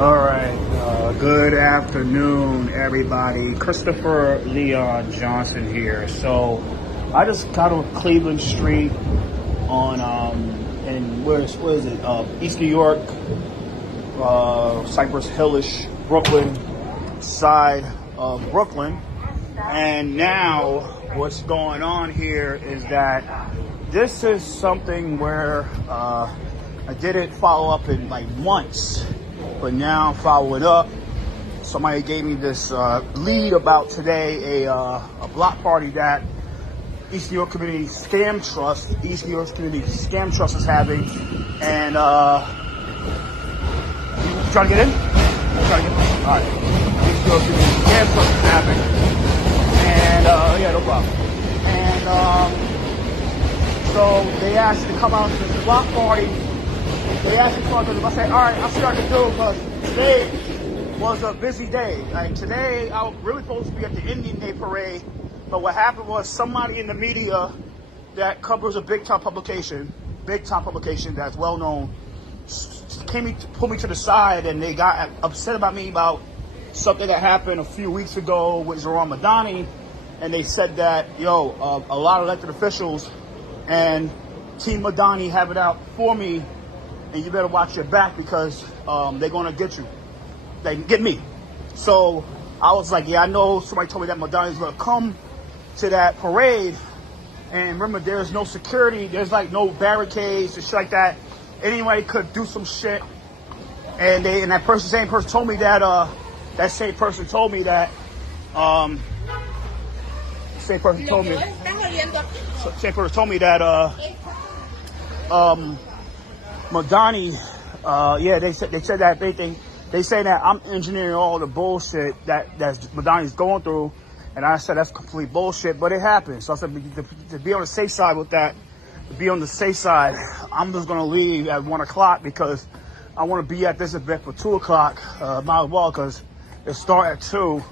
All right, good afternoon, everybody. Christopher Leon Johnson here. So, I just got on Cleveland Street on, and where is it? East New York, Cypress Hillish, Brooklyn side of Brooklyn. And now, what's going on here is that this is something where I didn't follow up in like months. But now following up, somebody gave me this lead about today, a block party that East New York Community Scam Trust, East New York Community Scam Trust is having. And you trying to get in? Trying to get in? All right. East New York Community Scam Trust is having. And yeah, no problem. And so they asked to come out to this block party. They asked me to come out. I said, all right, I'm starting to do it because today was a busy day. Like today, I was really supposed to be at the Indian Day Parade, but what happened was somebody in the media that covers a big time publication that's well known, pulled me to the side, and they got upset about me about something that happened a few weeks ago with Zoran Madani, and they said that, a lot of elected officials and Team Madani have it out for me, and you better watch your back because they're going to get you. They can get me. So I was like, yeah, I know somebody told me that Madani is going to come to that parade. And remember, there's no security. There's like no barricades and shit like that. Anybody could do some shit. And that same person told me that same person told me that Madani, they said that they say that I'm engineering all the bullshit that Madani's going through, and I said that's complete bullshit, but it happens. So I said to be on the safe side with that, I'm just gonna leave at 1 o'clock because I want to be at this event for 2 o'clock. Might as well because it start at 2,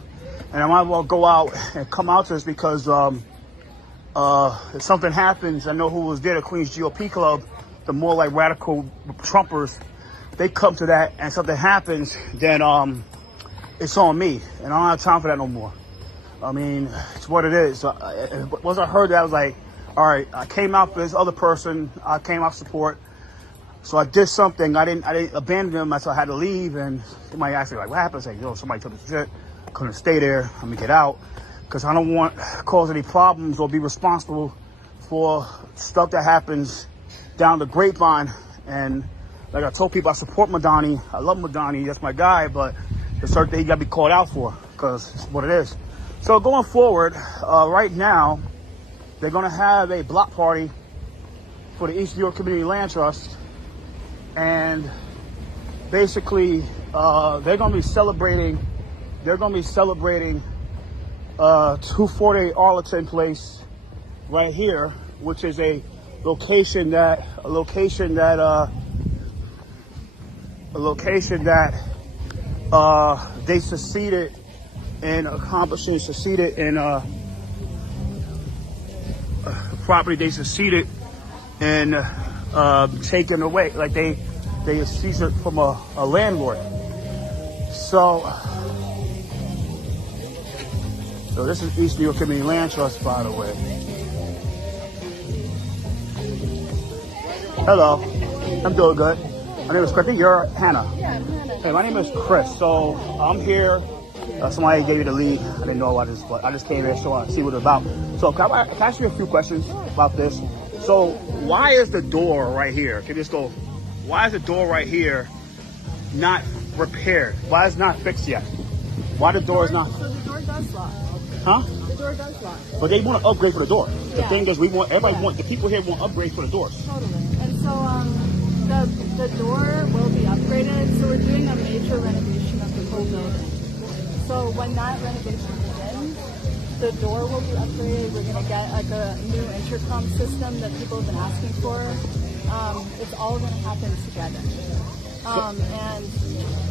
and I might as well go out and come out to this because if something happens, I know who was there, the Queens GOP Club. The more like radical Trumpers, they come to that, and something happens, then it's on me, and I don't have time for that no more. I mean, it's what it is. Once I heard that, I was like, all right, I came out for this other person. I came out support. So I did something. I didn't abandon them. So I had to leave, and somebody asked me like, what happened? I said, somebody took this shit. Couldn't stay there. I'm gonna get out because I don't want to cause any problems or be responsible for stuff that happens down the grapevine. And like I told people, I support Madani. I love Madani. That's my guy. But there's certain things he got to be called out for because it's what it is. So going forward, right now, they're going to have a block party for the East New York Community Land Trust. And basically, they're going to be celebrating 248 Arlington Place right here, which is a location that they succeeded in accomplishing, property they succeeded in taking away, like they seized it from a landlord. So this is East New York Community Land Trust, by the way. Hello, I'm doing good. My name is Chris. You're Hannah. Yeah, I'm Hannah. Hey, my name is Chris. So I'm here. Somebody gave me the lead. I didn't know about this, but I just came here so I see what it's about. So can I ask you a few questions about this? So why is the door right here? Can you just go? Why is the door right here not repaired? Why is it not fixed yet? Why the door is not? So the door does lock. Huh? The door does lock. But they want to upgrade for the door. The Yeah. thing is, the people here want upgrades for the doors. Totally. And so the door will be upgraded. So we're doing a major renovation of the whole building. So when that renovation begins, the door will be upgraded. We're going to get like a new intercom system that people have been asking for. It's all going to happen together. And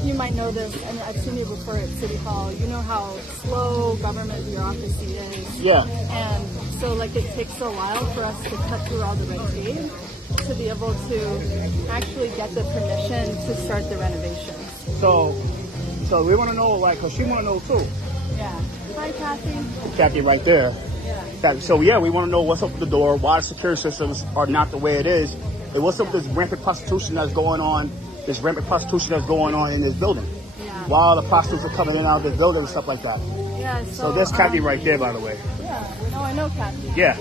you might know this, and I've seen you before at City Hall. You know how slow government bureaucracy is. Yeah. And so, like, it takes a while for us to cut through all the red tape to be able to actually get the permission to start the renovations. So we want to know, like, because she want to know too. Yeah. Hi, Kathy. Kathy right there. Yeah. So yeah, we want to know what's up with the door, why the security systems are not the way it is, and what's up with this rampant prostitution that's going on, in this building. Yeah. While the prostitutes are coming in and out of this building and stuff like that. Yeah. So there's Kathy right there, by the way. Yeah. No, I know Kathy. Yeah.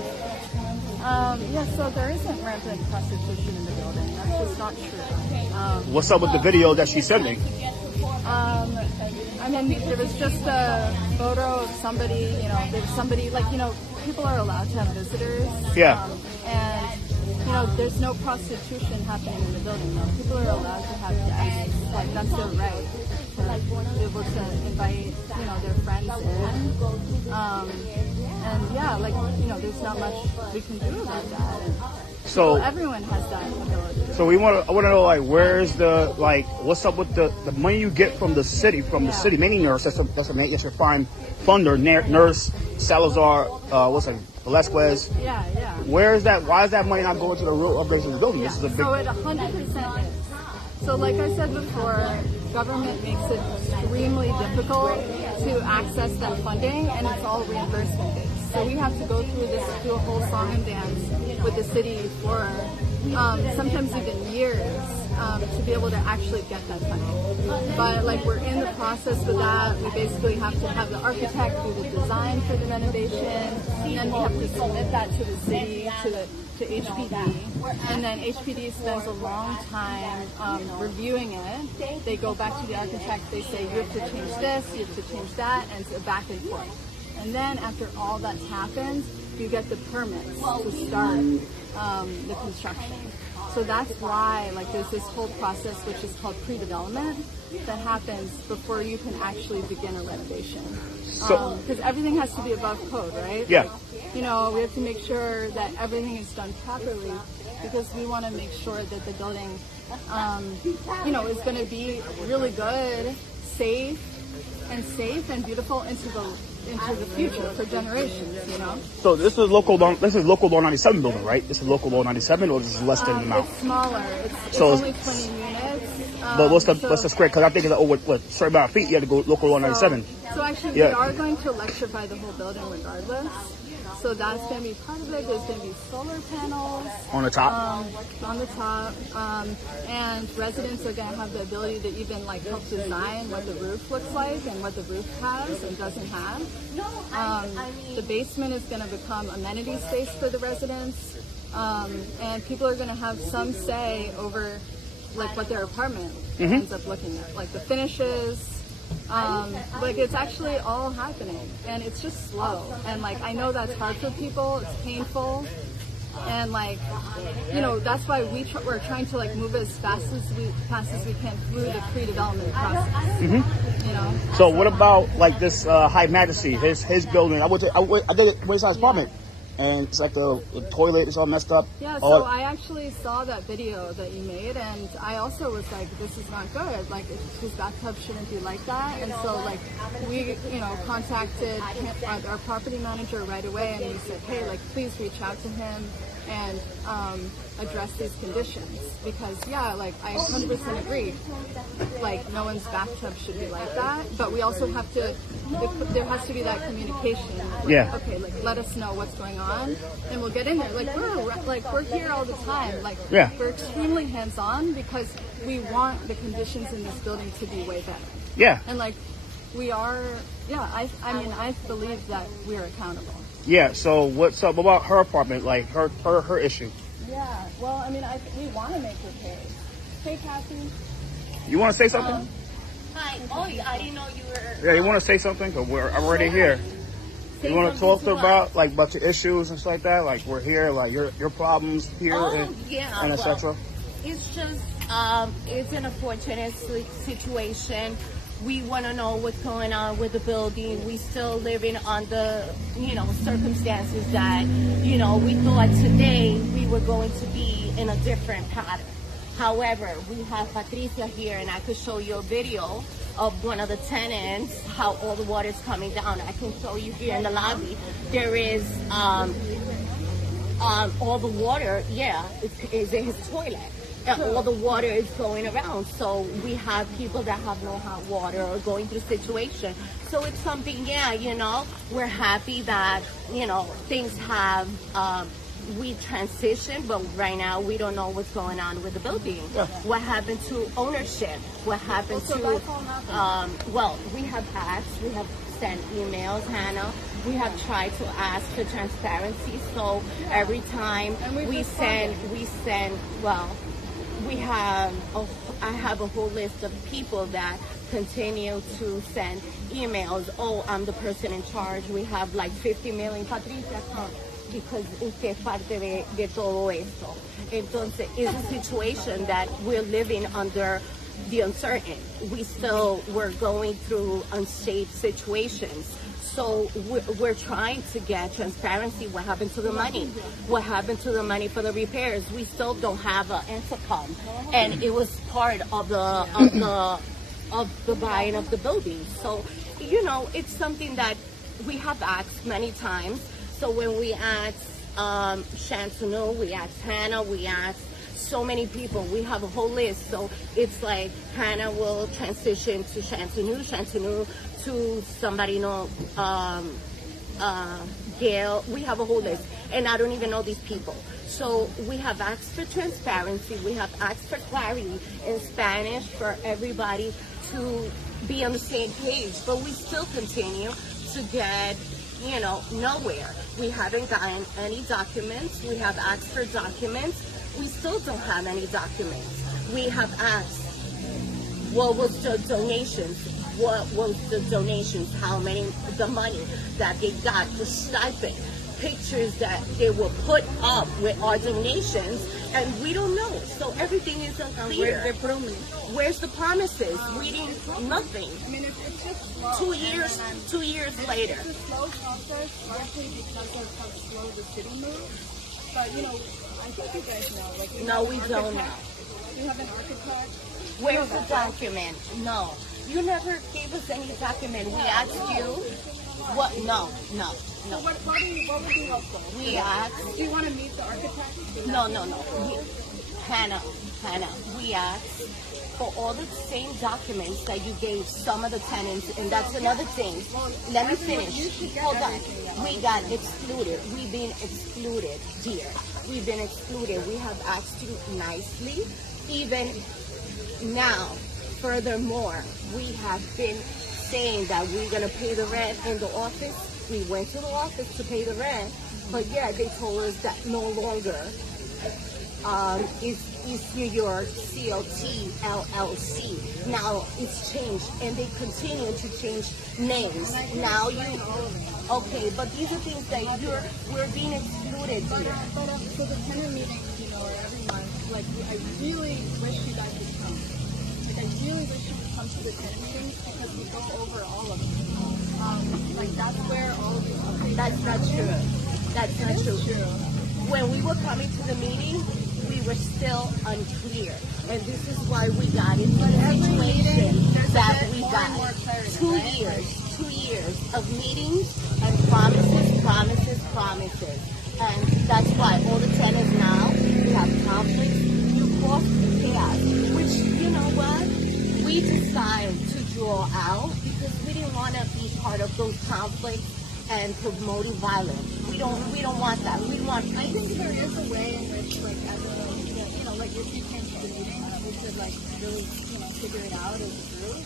So there isn't rampant prostitution in the building. That's just not true. What's up with the video that she's sending? I mean, it was just a photo of somebody, there's somebody, people are allowed to have visitors. Yeah. And, there's no prostitution happening in the building, though. People are allowed to have guests. Like, that's their right to be able to invite, their friends in. There's not much we can do about that. So everyone has that ability. So I want to know, like, where's the, like, what's up with the money you get from the city, mainly nurse, that's your fine funder, nurse, Salazar, Velasquez. Yeah. Where is that? Why is that money not going to the real upgrades of the building? Yeah. This is a big. So it 100% is. So like I said before, government makes it extremely difficult to access that funding, and it's all reimbursement based. So we have to go through a whole song and dance with the city for sometimes even years to be able to actually get that funding. But like we're in the process with that. We basically have to have the architect do the design for the renovation, and then we have to submit that to the city, to HPD, and then HPD spends a long time reviewing it. They go back to the architect, they say you have to change this, you have to change that, and it's a back and forth. And then after all that's happened, you get the permits to start the construction. So that's why there's this whole process which is called pre-development that happens before you can actually begin a renovation. Because everything has to be above code, right? Yeah. We have to make sure that everything is done properly because we want to make sure that the building, is going to be really good, safe and beautiful into the future for generations, So this is local law 97 building, right? This is local law 97, or this is less than the amount? It's smaller. It's only 20 units. But what's the square? Because I think it's over what certain amount of feet. You have to go local law 97. So actually, we are going to electrify the whole building regardless. So that's going to be part of it. There's going to be solar panels On the top? And residents are going to have the ability to even help design what the roof looks like and what the roof has and doesn't have. The basement is going to become amenity space for the residents. And people are going to have some say over what their apartment ends up looking at, like the finishes. It's actually all happening, and it's just slow. And I know that's hard for people. It's painful, and that's why we're trying to move as fast as we can through the pre-development process. So what about this High Majesty, his building? I did it inside his apartment. And it's the toilet is all messed up. Yeah, so I actually saw that video that you made, and I also was this is not good. His bathtub shouldn't be like that. And so, we, contacted our property manager right away, and we said, hey, please reach out to him and address these conditions. Because, I 100% agree. No one's bathtub should be like that. But we also have to, there has to be that communication. Okay, let us know what's going on, and we'll get in there. We're here all the time. We're extremely hands-on because we want the conditions in this building to be way better. Yeah. And we are, I believe that we're accountable. Yeah, so what's up about her apartment, her issue? Yeah, well, we want to make her pay. Hey, Kathy. You want to say something? Hi. Oh, I didn't know you were... Yeah, you want to say something? Because I'm already here. You want to talk about about your issues and stuff like that? We're here, your problems here and etc. It's just, it's an unfortunate situation. We want to know what's going on with the building. We still living on the, circumstances that, we thought today we were going to be in a different pattern. However, we have Patricia here, and I could show you a video of one of the tenants, how all the water is coming down. I can show you here in the lobby. There is all the water, is in his toilet. And all the water is going around. So we have people that have no hot water or going through situation. So it's something, we're happy that, things have, we transitioned, but right now we don't know what's going on with the building. Yeah. What happened to ownership? What happened to, we have asked, we have sent emails, Hannah. We have tried to ask for transparency. So every time I have a whole list of people that continue to send emails. Oh, I'm the person in charge. We have like 50 million. Patricia, come, because usted es parte de todo esto. Entonces, it's a situation that we're living under the uncertain. We're going through unsafe situations. So we're trying to get transparency. What happened to the money? What happened to the money for the repairs? We still don't have an intercom, and it was part of the buying of the building. So, it's something that we have asked many times. So when we asked Shantanu, we asked Hannah, we asked so many people. We have a whole list. So it's like Hannah will transition to Shantanu to somebody, Gail. We have a whole list. And I don't even know these people. So we have asked for transparency. We have asked for clarity in Spanish for everybody to be on the same page. But we still continue to get, nowhere. We haven't gotten any documents. We have asked for documents. We still don't have any documents. We have asked, what was the donations? What was the donations? How many, the money that they got, the stipend, pictures that they will put up with our donations, and we don't know. So everything is unclear. Where's the promise? Where's the promises? We didn't, nothing. I mean, it's just slow. 2 years later. It's a slow process, largely because of how slow the city moves. But, I think you guys know. No, we don't know. You have an architect. Where's the document? No. You never gave us any document. We asked you. What? No. So what would be helpful? We asked. Do you want to meet the architect? No. Hannah, we asked for all the same documents that you gave some of the tenants, and that's another thing. Let me finish. Hold on. We got excluded. We've been excluded, dear. We've been excluded. We have asked you nicely. Even now, furthermore, we have been saying that we're going to pay the rent in the office. We went to the office to pay the rent, but they told us that no longer is East New York CLT LLC. Now it's changed, and they continue to change names. Now okay, but these are things that we're being excluded here. But for the tenant meetings, every month, I really wish you guys would come. I really wish you would come to the tenant meetings because we go over all of them. That's where all of these updates. That's not true. That's not true. When we were coming to the meeting, we were still unclear, and this is why we got into the situation that we got. 2 years of meetings and promises, and that's why all the tenants now, we have conflicts, you cause chaos, which, you know what, we decided to draw out because we didn't want to be part of those conflicts and promoting violence. We don't want that. We want peace. I think there is a way in which, if you came to the meeting, we could, really, figure it out as a group.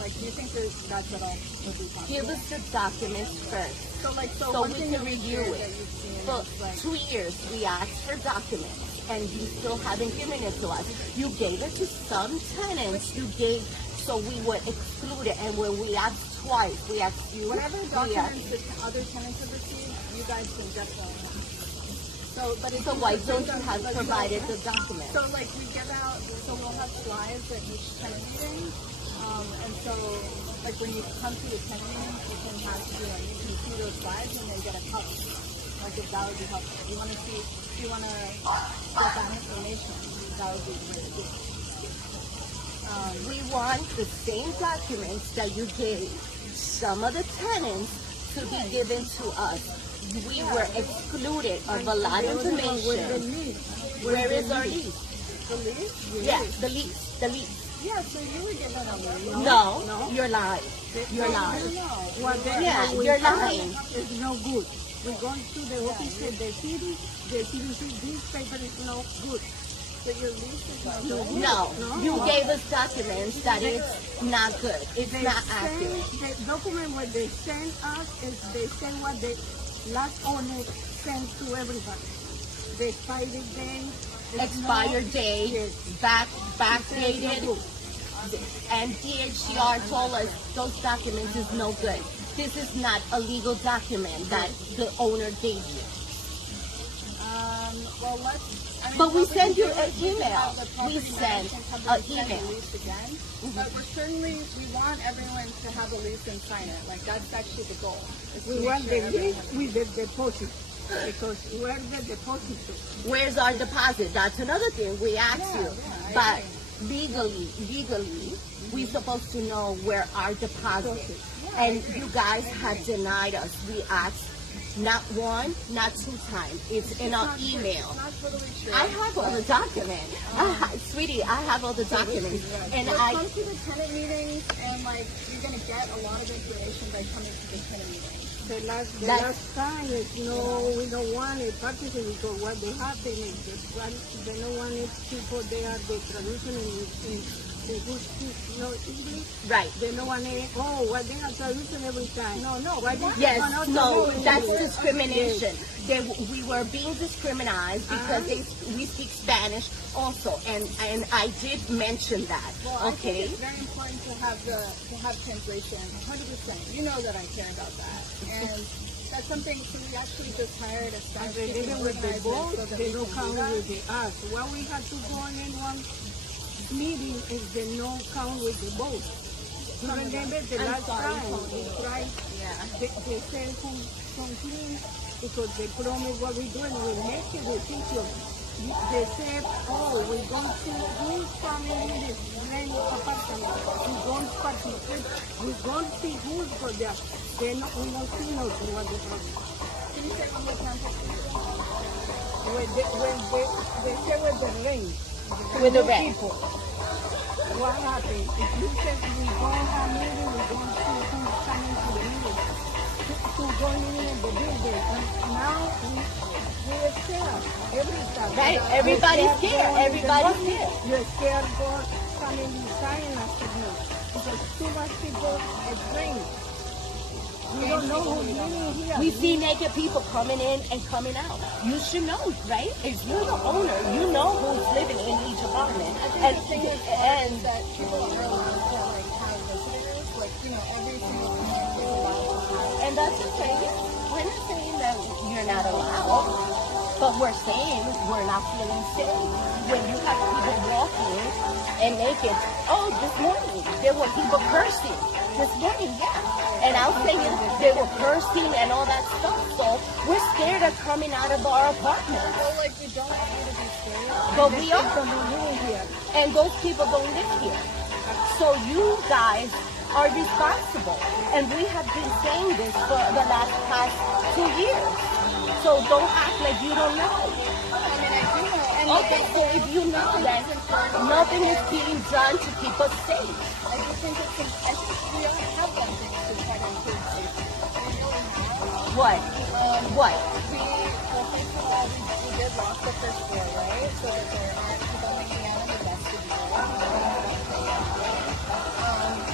Do you think that's what all would be possible? Give us the documents first. So we can review it. For 2 years, we asked for documents, and you still haven't given it to us. You gave it to some tenants. So we were excluded, and when we asked twice, we asked you. Whatever documents the other tenants have received, you guys can definitely have. So why don't you have provided the documents? So we give out, we'll have slides at each tenant meeting, and so when you come to the tenant meeting, you can have, you can see those slides and then get a copy. Like if that would be helpful. If you want to get that information, that would be really good. We want the same documents that you gave some of the tenants to be given to us. We were excluded of a lot of information. Where is our lease? The lease? Yeah, the lease. Yeah, so you were given a lease. No, you're lying. You're lying. Yeah, you're lying. It's no good. We're going to the office of the city said this paper is no good. But your lease is not good. No, you gave us documents that it's not good. It's not accurate. The document what they send us is they send what the last owner sent to everybody. The expiry date. Expired date, backdated, and DHCR told us those documents is no good. This is not a legal document that the owner gave you. Well, But we send you an email. We send an email. Again, but we want everyone to have a lease and sign it. Like that's actually the goal. We want the lease with the deposit. Because where the deposit is. Where's our deposit? That's another thing we asked you. But legally, we're supposed to know where our deposit is. And you guys have denied us. We asked not one, not two times. It's in our email. I have all the documents. Sweetie, I have all the documents. And come to the tenant meetings and like you're gonna get a lot of information by coming to the tenant meetings. The last time is no, we don't want it practically because what they happen is they don't want it people there, the traduction in who speak no English. right. They don't want it, what they have traduction every time. No. Yes, no, that's discrimination. We were being discriminated because we speak Spanish also, and I did mention that. Well, okay. I think it's very important to have translation. 100%. You know that I care about that, and that's something. So we actually just hired a Spanish Even with the boat, they don't count with the us. What we had to go in one meeting is the no count with the boat. You remember the last time we tried, they said some clean because they promised what we're doing, we make a decision. They said, we're going to do family this rent apartment. We're going to participate. We're going to see who's for that. Then we don't see nothing what the problem. Can you say one more time? When they say with the rent. With the rent. People, what happened? If you said we don't have meeting, we're going to see who's coming to the meeting. To going in the building. And now we're scared every time. Right, everybody's scared. Everybody's scared. You're scared for coming inside us because too much people are trained. We don't know who's living here. We see naked people coming in and coming out. You should know, right? If you're the owner, you know who's living in each apartment. And the thing is that people are allowed to like have visitors, like every single time. And that's okay. We're not saying that you're not allowed, but we're saying we're not feeling safe. When you have people walking and naked, this morning there were people cursing. This morning, and I was saying they were cursing and all that stuff. So we're scared of coming out of our apartment. Well, like we don't want you to be scared. But we are. And those people don't live here. So you guys are responsible. And we have been saying this for the past 2 years. So don't act like you don't know. I mean, I do know. And Okay, so if you know that nothing is being done to keep us safe. I just think we all have done things to try to improve safety. What? What? First of all, we did lock the first floor, right? So that there aren't people hanging out in the vestibule.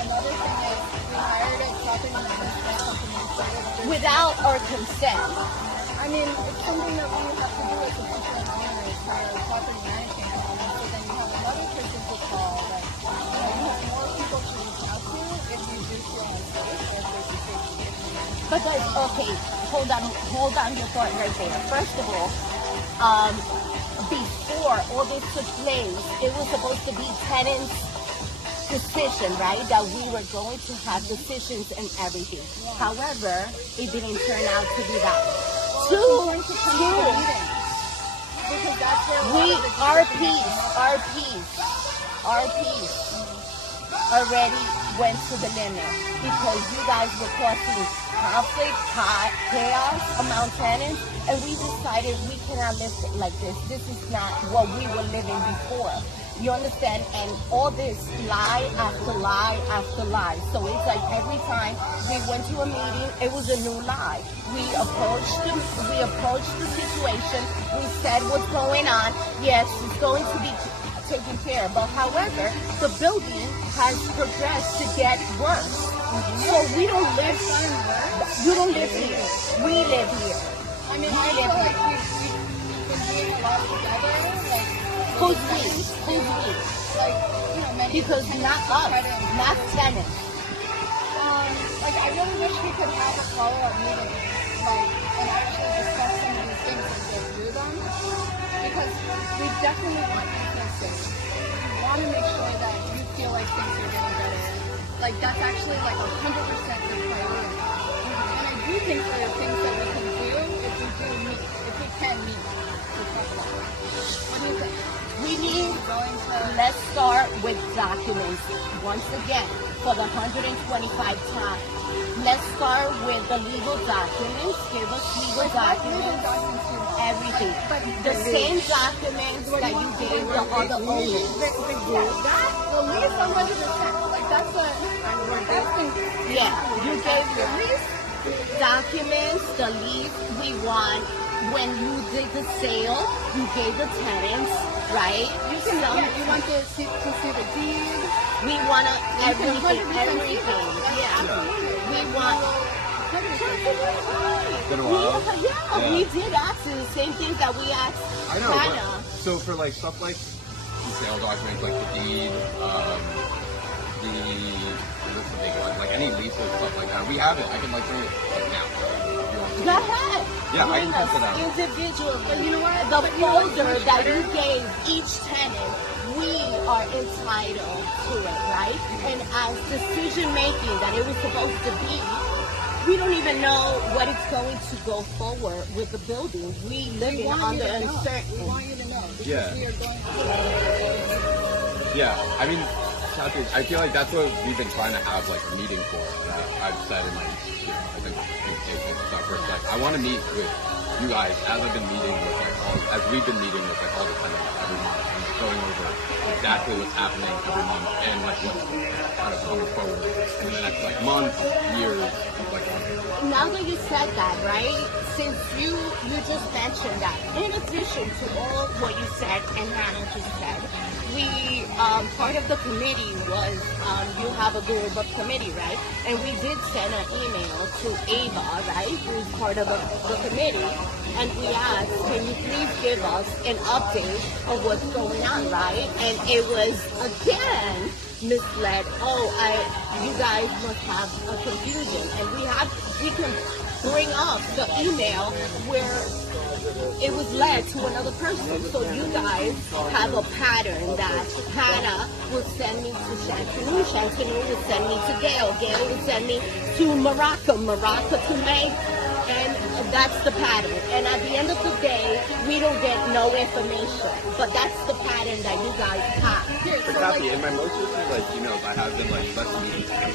Another thing is we hired a property management company. Without our consent. I mean, it's something that we have to do as a future owners, hire a property management company, so then you have another person to call, like, you have more people to reach out to if you do feel unsafe or if there's a safety issue. But that's okay. Hold on your thought right there. First of all, before all this took place, it was supposed to be tenants' decision, right? That we were going to have decisions and everything. However, it didn't turn out to be that way. Because that's where our piece already went to the limit because you guys were causing conflict, chaos among tenants, and we decided we cannot live like this. This is not what we were living before. You understand? And all this lie after lie after lie. So it's like every time we went to a meeting, it was a new lie. We approached the situation. We said what's going on. Yes, it's going to be taken care of. But however, the building has progressed to get worse. So we don't live. You don't live here. We live here. I mean, We I live feel here. like we've been doing a lot together. Who's we? Who's we? Many Because not us, not tenants. I really wish we could have a follow-up meeting, and actually discuss some of these things and go through them, because we definitely want you to feel safe. We want to make sure that you feel like things are getting better. That's actually 100% the priority. And I do think there are things that we can do if we can meet to talk about it. What do you think? Let's start with documents. Once again, for the 125 time. Let's start with the legal documents. Give us legal documents. Everything. The same documents that you gave the other owners. The lease 100%. Yeah, you gave the lease documents, the lease we want. When you did the sale, you gave the tenants, right? You want to see the deed. We want everything. Yeah, absolutely. We want. Been a while. Yeah, we did ask the same things that we asked I know. Hannah. So for stuff like sale documents, like the deed, what's the big one? Any leases, stuff like that. We have it. I can bring it now. Go ahead. Yeah, I can Bring print it out. us individually. But you know what? The folder that you gave each tenant, we are entitled to it, right? And as decision making that it was supposed to be, we don't even know what it's going to go forward with the building. We living under uncertainty. We want you to know. Because Yeah. we are going through Yeah, I mean, I feel like that's what we've been trying to have a meeting for. And I've said in I think stuff where it's I want to meet with you guys as I've been meeting with as we've been meeting with all the tenants every month and going over exactly what's happening every month and what's kind of coming forward in the next month, years, stuff like that. Now that you said that, right? Since you just mentioned that, in addition to all what you said and Hannah just said, we part of the committee was you have a group of committee, right? And we did send an email to Ava, right, who's part of the committee, and we asked, can you please give us an update of what's going on, right? And it was again misled. You guys must have a confusion, and we can bring up the email where it was led to another person. So you guys have a pattern that Hannah would send me to Shantanu, Shantanu would send me to Gail, Gail would send me to Maraca to May, and that's the pattern. And at the end of the day, we don't get no information, but that's the pattern that you guys have. Exactly. In my most recent emails, I have been let's meet and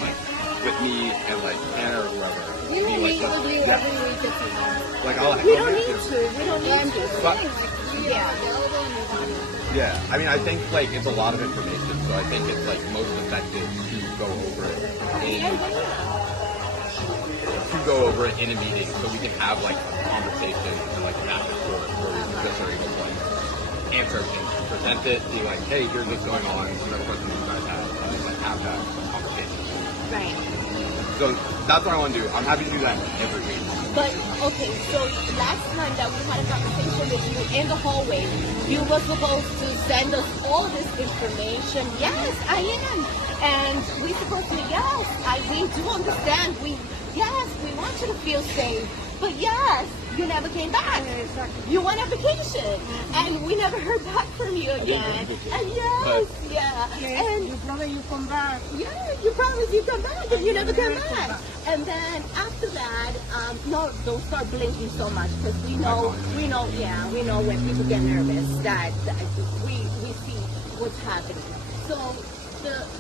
with me and Hannah or whoever. You will meet with you yeah. every week if you want. We don't need to. We don't need to. But, Yeah, available and you want it. yeah, I mean, I think it's a lot of information, so I think it's most effective to go over it in a meeting, so we can have a conversation and back and forth where we just are able to answer things, present it, be hey, here's what's going on, these are questions you guys have, and just have that conversation. Right. So that's what I want to do. I'm happy to do that every week. But, okay, so last time that we had a conversation with you in the hallway, you were supposed to send us all this information. Yes, I am. And we supposed to, yes, we do understand. We want you to feel safe. But yes, you never came back. You went on vacation, and we never heard back from you again. And and You promise you come back. yeah, you promised you come back, and you never came back. And then after that, no, don't start blinking so much because we know when people get nervous that we see what's happening. So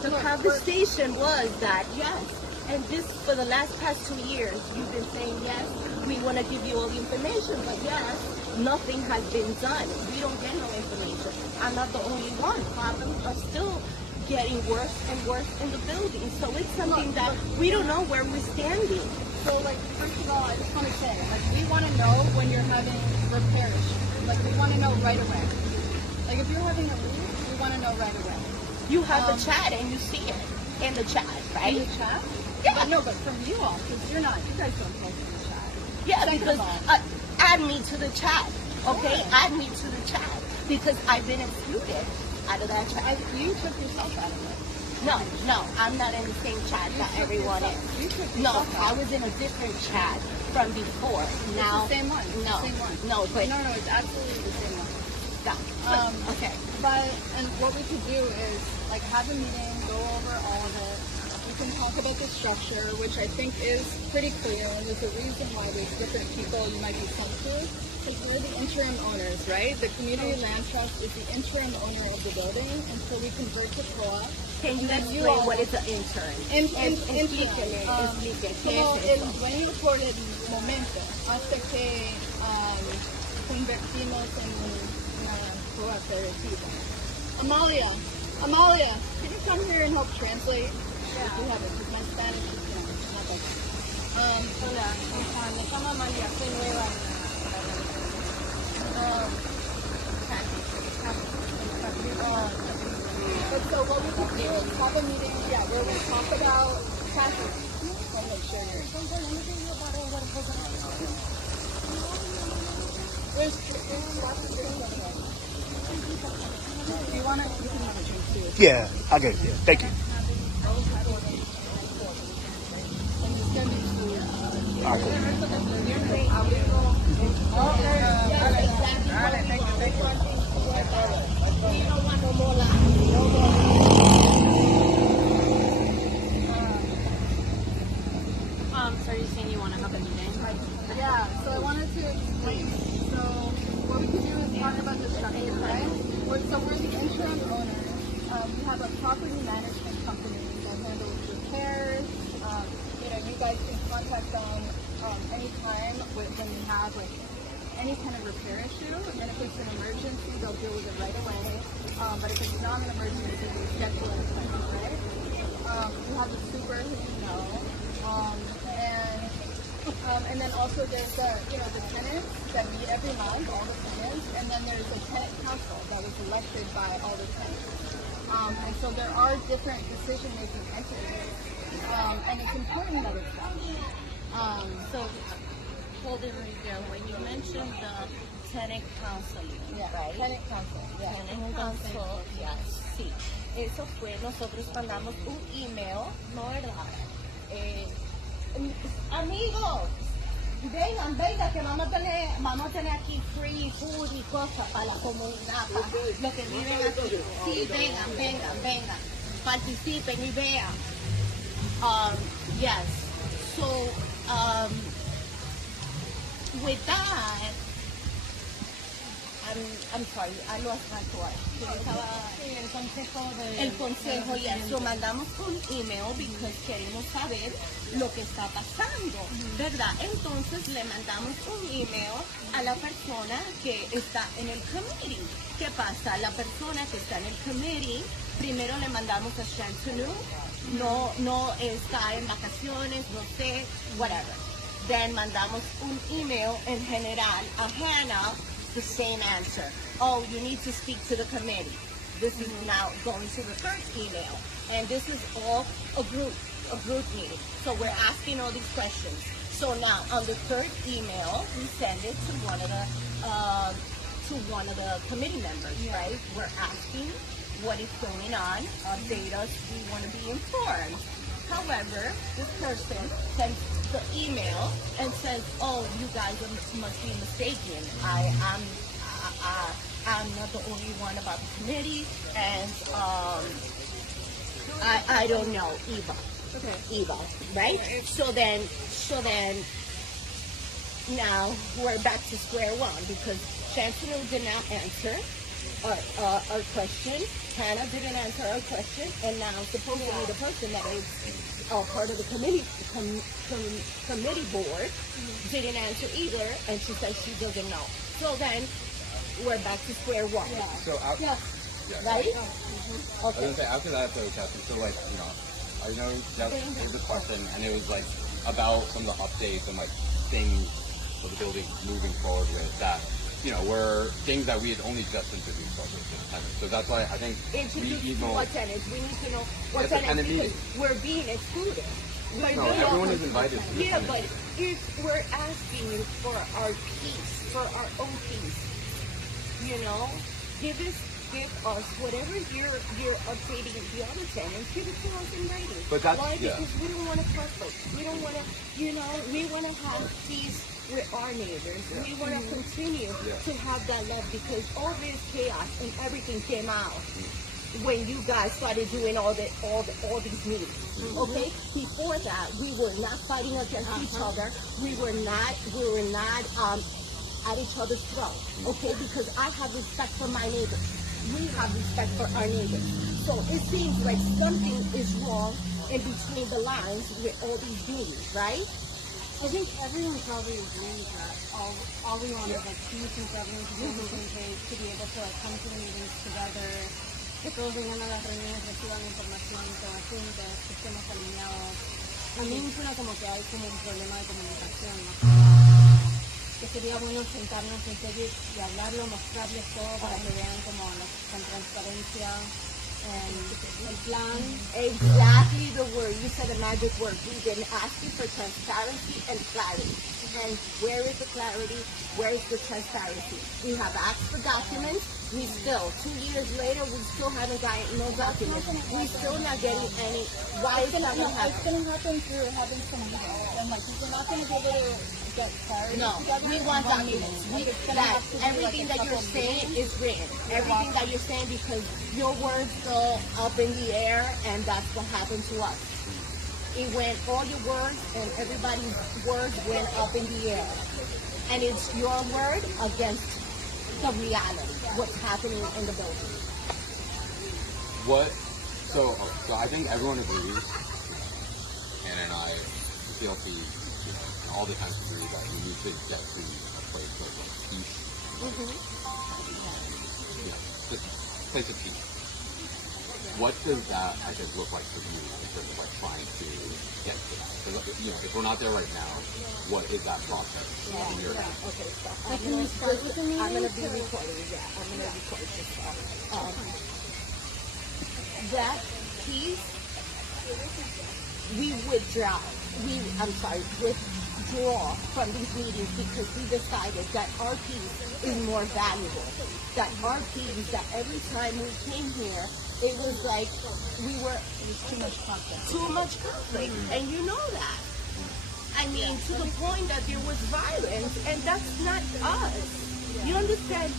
the conversation was that yes, and this for the past 2 years, you've been saying yes, we want to give you all the information, but yes, nothing has been done. We don't get no information. I'm not the only one. Problems are still getting worse and worse in the building. So it's something that we don't know where we're standing. So, like, first of all, I just want to say, like, we want to know when you're having repair issues. Like, we want to know right away. Like, if you're having a leak, we want to know right away. You have the chat and you see it in the chat, right? In the chat? Yeah. But no, but from you all, because you guys don't post in the chat. Yeah, Second because of all- add me to the chat, okay? Add me to the chat because I've been excluded out of that chat. You took yourself out of it. No, I'm not in the same chat that everyone is. No, I was in a different chat from before. Now, It's the same one. It's no, the same one. no, but No, it's absolutely the same one. stop. Okay. But, and what we could do is, like, have a meeting, go over all of it. We can talk about the structure, which I think is pretty clear, and there's a reason why there's different people you might be sent to. Because we're the interim owners, right? The Community Land Trust is the interim owner of the building until we convert to co-op. Can you And then you explain all- what is an intern? Explíqueme. Como el dueño por el momento, hasta que convertimos en una cooperativa. Amalia, can you come here and help translate? Yeah. If you have it, because my Spanish is not that good. Hola, me llamo Amalia, soy nueva. But so what we could do is have a meeting, where we talk about traffic. There's lots of things anyway. Do you want to, you can have a drink too. Yeah, I get it. Yeah, thank you. All right, cool. So you're saying you want to have a meeting? Yeah, so I wanted to explain. So what we can do is talk about the structure, right? So we're the interim owners. We have a property management company that handles repairs. You guys can contact them anytime when you have like any kind of repair issue. And if it's an emergency, they'll deal with it right away. But if it's not an emergency, we schedule an appointment, right? We have a super who you know. And then also there's the tenants that meet every month, all the tenants, and then there's a tenant council that was elected by all the tenants. And so there are different decision-making entities, and it's important that it's that. So, hold it right there. When you mentioned the tenant counseling, right? Tenant council, yeah. Tenant council, yes, sí. Eso fue, nosotros mandamos un email, ¿no verdad? Amigos, vengan, que vamos a tener aquí free food y cosas para la comunidad, para los que viven aquí. Sí, vengan, participen y vean. Yes, so with that, I'm sorry, I lost my thought. El consejo, yes. So mandamos un email because queremos saber lo que está pasando, ¿verdad? Entonces le mandamos un email a la persona que está en el committee. ¿Qué pasa? La persona que está en el committee, primero le mandamos a Shantanu, no está en vacaciones, no sé, whatever. Then mandamos un email en general a Hannah, the same answer. Oh, you need to speak to the committee. This is now going to the third email. And this is all a group meeting. So we're asking all these questions. So now on the third email, we send it to one of the committee members, right? We're asking what is going on, update us, we want to be informed. However, this person sends the email and says, "Oh, you guys must be mistaken. I'm not the only one about the committee, and I don't know Eva." Okay. Eva, right? So then now we're back to square one because Chancellor did not answer our question. Hannah didn't answer our question, and now supposedly the person that is part of the committee board didn't answer either, and she says she doesn't know. So then we're back to square one. So Right? I was gonna say after that though, Kathy. So like I know that there was a question, and it was like about some of the updates and like things for the building moving forward with that. Were things that we had only just introduced over to the tenants. So that's why I think Introduce what tenants. We need to know what It's a tenants tenant because meeting. we're being excluded. No, everyone is invited to the Yeah, tenant but meeting. if we're asking for our peace, for our own peace, give us whatever you're updating the other tenants, give it to us in writing. But that's- why? yeah. Because we don't want to conflict. We don't want to, we want to have peace with our neighbors. We want to continue to have that love because all this chaos and everything came out when you guys started doing all these meetings. Okay? Before that, we were not fighting against each other. We were not at each other's throat. Okay? Because I have respect for my neighbors. We have respect for our neighbors. So it seems like something is wrong in between the lines with all these meetings, right? I think everyone probably agrees that all we want is like peace and for everyone to be on the same page, to be able to like come to the meetings together, que todos vengan a las reuniones, reciban información, todos juntos, que estemos alineados. A mí me suena como que hay como un problema de comunicación, ¿no? Que sería bueno sentarnos en serio y hablarlo, mostrarles todo para que vean como con transparencia el plan. Exactly the word. You said a magic word. We've been asking for transparency and clarity. And where is the clarity? Where is the transparency? We have asked for documents. We still, 2 years later, we still haven't gotten no documents. We're still not getting any. Why is that not It's happening? going to happen through having some meetings. And like, we're not going to be able to get clarity. No, together we in want one documents. meeting. Like, it's gonna That have to be, everything like, a that you're couple saying meetings. is written. Everything that you're saying because your words go up in the air, and that's what happened to us. It went all your words, and everybody's words went up in the air, and it's your word against the reality. What's happening in the building? So I think everyone agrees, Hannah and I, the CLC, all the time agree that we need to get to a place of peace. Just a place of peace. What does that, I guess, look like for you in terms of like trying to get to that? Because if we're not there right now, what is that process? in your end? Okay, stop. Like, can we start with the I'm gonna meetings? be recording. Yeah, I'm gonna record this stuff. That piece, we withdraw. Withdraw from these meetings because we decided that our piece is more valuable. That our piece, that every time we came here, it was like it was too much conflict. Too much conflict, and you know that. I mean, to the point that there was violence, and that's not us. You understand?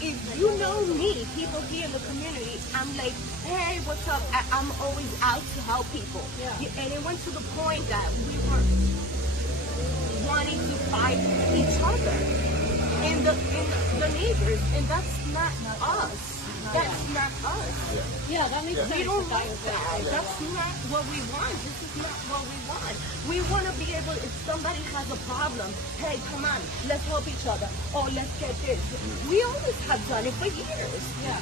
If you know me, people here in the community, I'm like, hey, what's up? I'm always out to help people. Yeah. And it went to the point that we were wanting to fight each other and the neighbors, and that's not us. That's not us. Yeah, that makes sense. We don't like that. That's not what we want. This is not what we want. We want to be able, if somebody has a problem, hey, come on, let's help each other. Oh, let's get this. We always have done it for years. Yeah.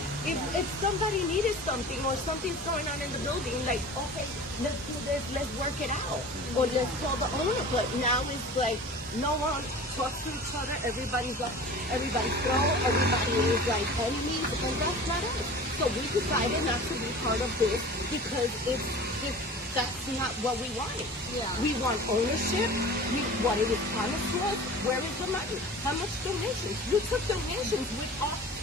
If somebody needed something or something's going on in the building, like, okay, let's do this, let's work it out. Or let's call the owner. But now it's like, no one talks to each other, everybody's thrown, everybody is like enemies, and that's not it. So we decided not to be part of this because that's not what we wanted. Yeah. We want ownership. What it was promised to us. Where is the money? How much donations? You took donations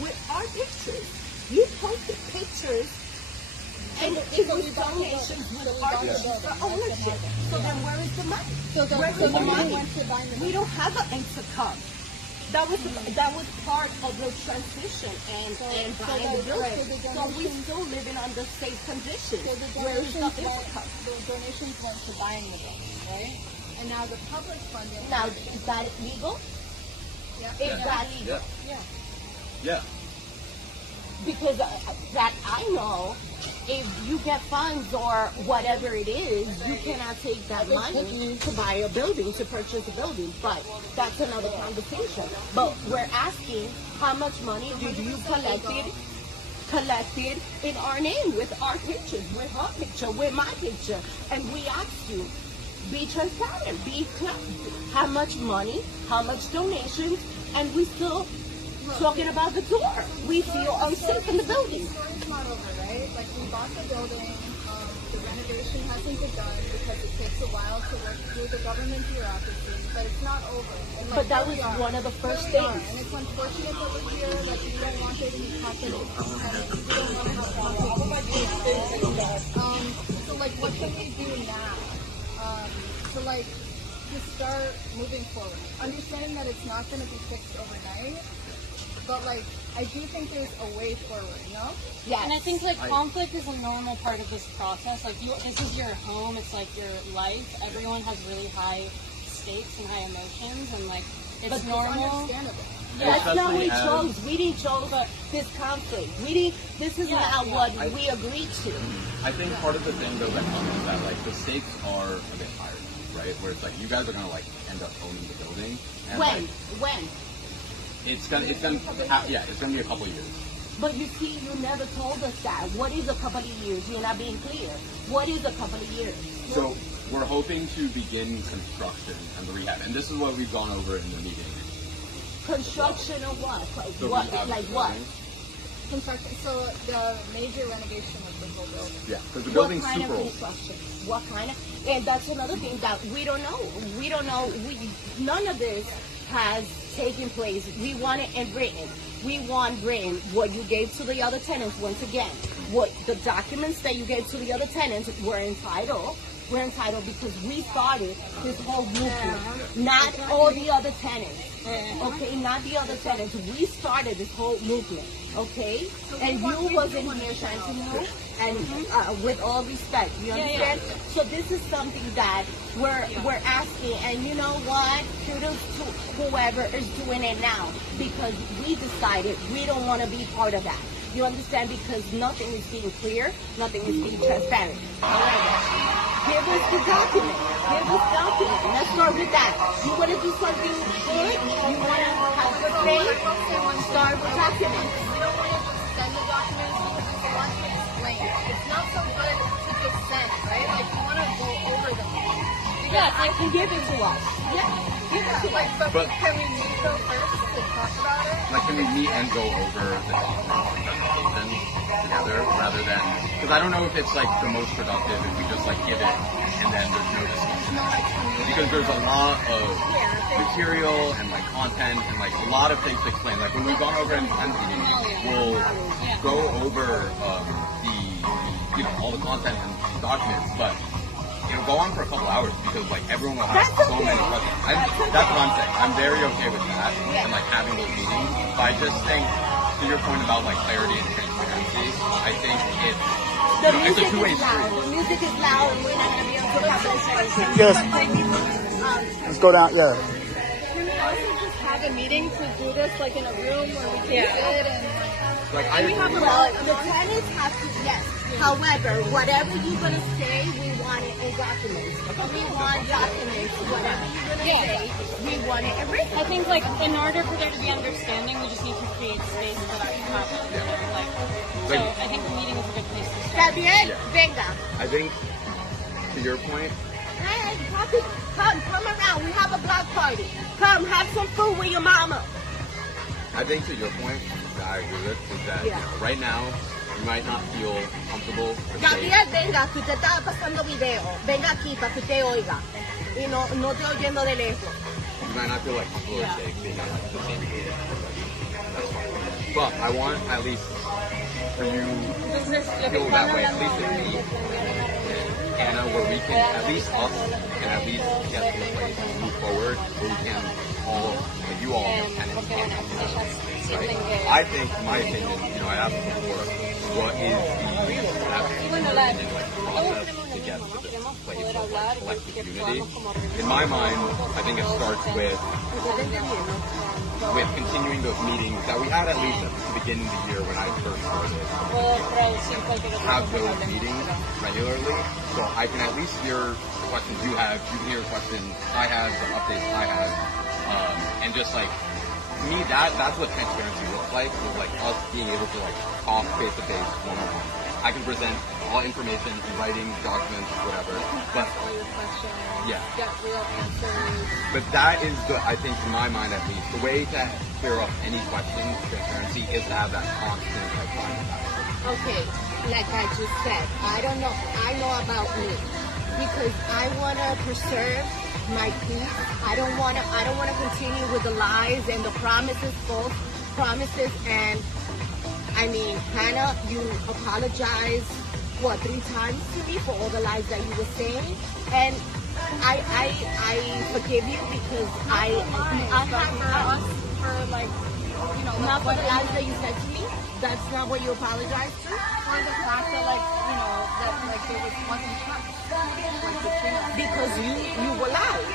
with our pictures. You posted pictures And it was donations with partnership for ownership. So then where is the money? Where's the money? We don't have an intercom. That was part of the transition and buying the building. So we still living under safe conditions. So the Where is the donations intercom? went to buying the building, right? And now the public funding. Now, is that legal? Yeah. Is that legal? Yeah. Because that I know, if you get funds or whatever it is, you cannot take that money to buy a building, to purchase a building. But that's another conversation. But we're asking, how much money did you collected in our name, with our pictures, with her picture, with my picture? And we ask you, be transparent, be clear. How much money, how much donations, and we still talking about the door. We feel unsafe in the building. The story's not over, right? Like, we bought the building, the renovation hasn't been done because it takes a while to work through the government bureaucracy, but it's not over. And, like, But that was one of the first here we are, things. and it's unfortunate that we're here. Like, we don't want there to be conflict. We don't want to have conflict. So, like, what can we do now to, like, to start moving forward? Understanding that it's not going to be fixed overnight, but, like, I do think there's a way forward, you know? Yes. And I think like conflict is a normal part of this process. Like this is your home, it's like your life. Everyone has really high stakes and high emotions, and like it's normal. Understandable. That's not what we Especially chose. We didn't chose this conflict. This is not what we agreed to. I think part of the thing though that comes is that like the stakes are a bit higher, right? Where it's like you guys are gonna like end up owning the building. And When? It's gonna be a couple of years. But you see, you never told us that. What is a couple of years? You're not being clear. What is a couple of years? So we're hoping to begin construction and the rehab, and this is what we've gone over in the meeting. Construction of what? The What? rehab Like of the what? building. Construction. So the major renovation of the whole building. Yeah, because the What building's kind super of old. construction? What kind of? And that's another thing that we don't know. We don't know. None of this has taken place. We want it in written. We want written what you gave to the other tenants. Once again, what the documents that you gave to the other tenants were entitled. We're entitled because we started this whole movement, not all the other tenants. Okay, not the other tenants. We started this whole movement. Okay, and you wasn't here trying to move. And with all respect, you understand? So this is something that we're asking, and you know what? Kudos to whoever is doing it now, because we decided we don't want to be part of that. You understand? Because nothing is being clear, nothing is being transparent. However, give us the document. Give us document. Let's start with that. You want to do something good? You want to have good faith? Start with documents. We don't want to just send the documents. We want to explain. It's not so good to just send, right? Like, you want to go over them. Yes, I can give it to us. Yeah, give it to us. But can we meet though first to talk about it? Like, can we meet and go over the documentation together rather than? Because I don't know if it's like the most productive if we just like give it and then there's no discussion. Because there's a lot of material and like content and like a lot of things to explain. Like when we've gone over in 10 meetings, we'll go over all the content and the documents, but it'll go on for a couple hours because like everyone will have so many questions. That's what I'm saying. I'm very okay with that and like having those meetings. But I just think to your point about like clarity and transparency, I think it's it's a two-way street. The music is loud, and we're not going to be able to have those things. Yes. Let's go down. Yeah. Can we also just have a meeting to do this, like in a room where we can sit and Like I agree. Well, the tenants have to, yes. However, whatever you're going to say, we want it in documents. We want documents. Whatever you're going to say, we want it in written. I think like in order for there to be understanding, we just need to create space for that to happen. So I think the meeting is a good place to start. ¿Está bien? Venga. I think to your point, Hey, Poppy, come around. We have a block party. Come, have some food with your mama. I think to your point that I agree with is that you know, right now you might not feel comfortable or safe. Gabriel, venga, que usted estaba pasando video. Venga aquí para que usted oiga. Y no te oyendo de lejos. You might not feel like comfortable or safe being at like the same group. That's fine. But I want at least for you to feel that way, at least with me and Anna, where we can, at least us, can at least get to a place and move forward where we can all, like you all, tenants can come together. Right? I think, in my opinion, I asked before, what is the process to get to this place of like collective unity? In my mind, I think it starts with continuing those meetings that we had at least at the beginning of the year when I first started. Have those meetings regularly, so I can at least hear the questions you have, you can hear the questions I have, the updates I have, and just like, to me, that's what transparency looks like, is like us being able to like talk face to face, one-on-one. I can present all information in writing, documents, whatever, but yeah. Get real answers. But that is I think in my mind at least, the way to clear up any questions, transparency, is to have that constant like line of dialogue. Okay, like I just said, I don't know. I know about me because I want to preserve my peace. I don't want to continue with the lies and the promises, false promises. And I mean, Hannah, you apologized 3 times to me for all the lies that you were saying, and I forgive you because I have for like, not for the lies that you said to me. That's not what you apologized to. for the fact that that wasn't trust between us. Because you were lying.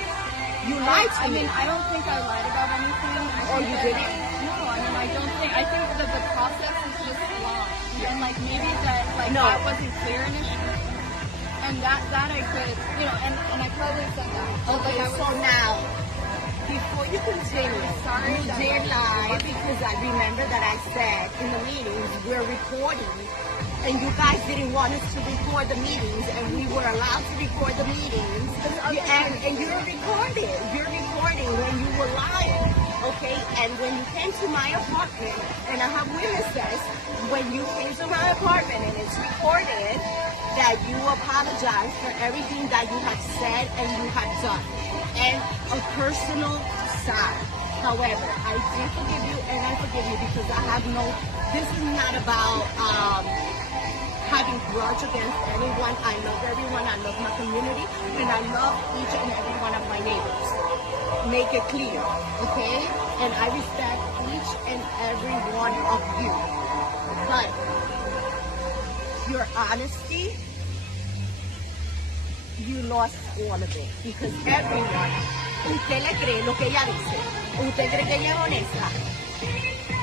You lied to me. I don't think I lied about anything. You didn't? No, I don't think. I think that the process is just flawed. And maybe that No. that wasn't clear initially. And that I could, and I probably said that. Okay, so now, before you continue, Sorry, you did lie because I remember that I said in the meetings we're recording, and you guys didn't want us to record the meetings, and we were allowed to record the meetings, and you're recording. You're recording when you were lying, okay? And when you came to my apartment, and I have witnesses, when you came to my apartment and it's recorded, that you apologize for everything that you have said and you have done, and a personal side. However, I did forgive you, and I forgive you because I have this is not about having grudge against anyone. I love everyone, I love my community, and I love each and every one of my neighbors. Make it clear, okay? And I respect each and every one of you. But your honesty, you lost all of it. Because everyone, usted le cree lo que ella dice. Usted cree que ella es honesta.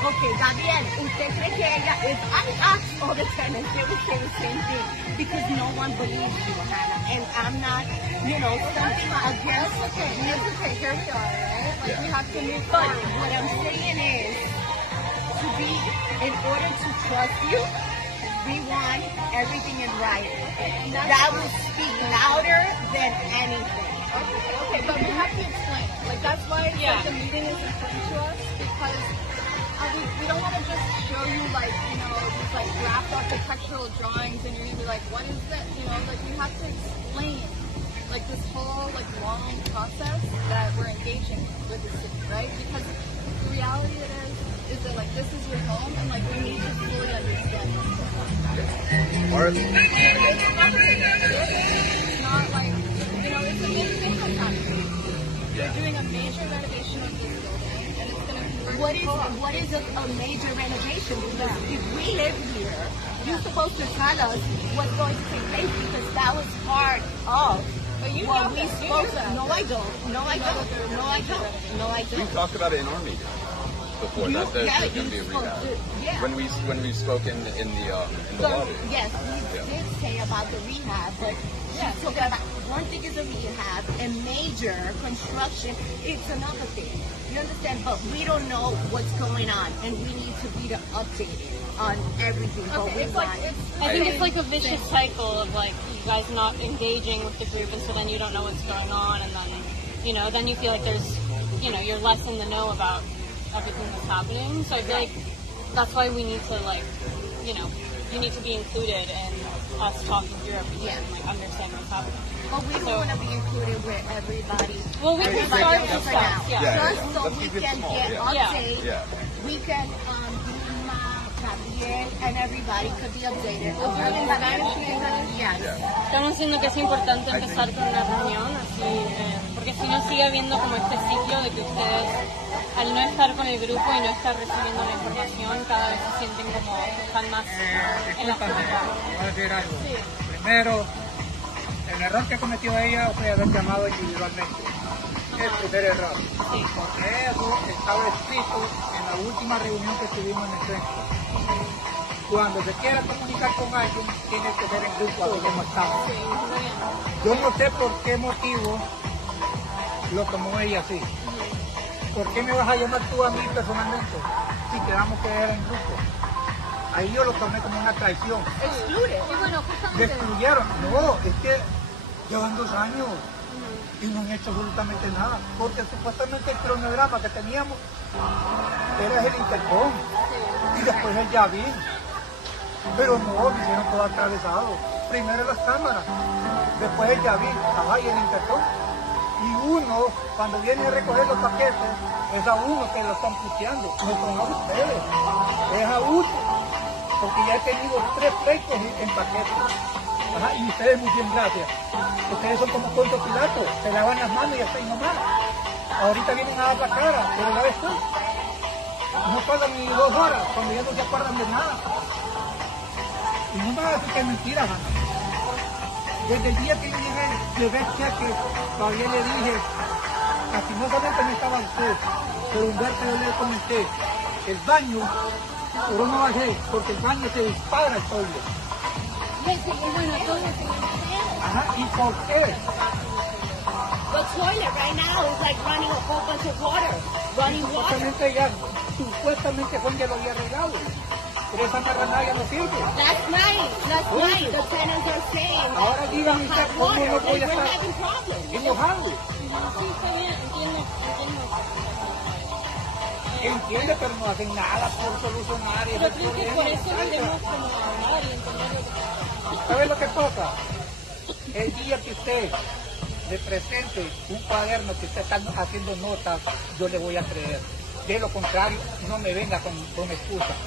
Okay, está bien. Usted cree que ella, if I asked all the tenants, they would say the same thing. Because no one believes you, Hannah. And I'm not, something against. That's okay. Here we are, right? We have to move But forward. what I'm saying is, in order to trust you, we want everything in writing. That will speak louder than anything. Okay, but we have to explain. That's why the meeting is important to us, because we don't want to just show you these draft architectural drawings and you're gonna be like, what is that? We have to explain this whole long process that we're engaging with the city, right? Because the reality is that this is your home, and we need to fully understand this. It's not it's a big thing that's happening. They're doing a major renovation of this building, and it's going to convert What is a major renovation? Because if we live here, you're supposed to tell us what's going to take place, because that was part of But you what know we that. spoke. You know that. No, I don't. We talked about it in our meeting before. You- That there's yeah, going to you be a spoke rehab. to- yeah. When we spoke in the lobby. Yes, we Yeah. did say about the rehab, but she's talking about one thing is a rehab, and major construction, it's another thing. You understand? But we don't know what's going on, and we need to be updated on everything. But Okay, we it's want. I think it's like a vicious cycle of you guys not engaging with the group, and so then you don't know what's going on, and then then you feel like there's you're less in the know about everything that's happening. So I feel like that's why we need to you need to be included in us talking through everything and understand what's happening. But we don't want to be included with everybody. Well, we can Everybody start else to right now. start, yeah. Just so Let's we keep it can small, get yeah. updates. Yeah. We can do again, and everybody could be updated. We'll do it in Spanish and English. Yes. Estamos diciendo que es importante empezar con una reunión, así, porque si no sigue habiendo como este ciclo de que ustedes, al no estar con el grupo y no estar recibiendo la información, cada vez se sienten como que están más en la Discúlpame, voy a decir algo. Primero, el error que cometió ella fue haber llamado individualmente. El primer error. Porque eso estaba escrito en la última reunión que tuvimos en el centro. Cuando se quiera comunicar con alguien, tiene que ser en grupo, así como estamos. Yo no sé por qué motivo lo tomó ella así. ¿Por qué me vas a llamar tú a mí personalmente si quedamos que era en grupo? Ahí yo lo tomé como una traición. Excluded. Me excluyeron. No, es que llevan 2 años y no han hecho absolutamente nada. Porque supuestamente el cronograma que teníamos era el intercom y después el llavín. Pero no, me hicieron todo atravesado. Primero las cámaras, después el llavín, ajá, y el intercom. Y uno, cuando viene a recoger los paquetes, es a uno que lo están puteando, no son a ustedes, es a uno. Porque ya he tenido 3 pleitos en paquetes. Ajá, y ustedes muy bien, gracias. Ustedes son como Ponto Pilato, se lavan las manos y hasta ahí nomás. Ahorita vienen a dar la cara, pero ya ves tú. No pagan ni 2 horas, cuando ya no se acuerdan de nada. Y no me vas a decir que es mentira, Hannah. Desde el día que yo llevé el cheque, todavía le dije, lastimosamente no estaba usted, pero Humberto yo le comenté, el baño, pero no bajé, porque el baño se dispara el polvo. Ajá, ¿y por qué? The toilet right now is like running a whole bunch of water. Running water. Supuestamente Juan ya lo había arreglado, pero esa marranada ya no sirve. Last night, the tenants are saying Ahora díganme usted cómo water, no voy a we're estar having problems. enojado. Sí, está bien, entiendo. Entiende, pero no hacen nada por solucionar ese Yo creo que problema. por eso debemos como hablar y entender lo que está ¿Sabe lo que pasa? El día que usted le presente un cuaderno que usted está haciendo notas, yo le voy a creer. De lo contrario, no me venga con excusas,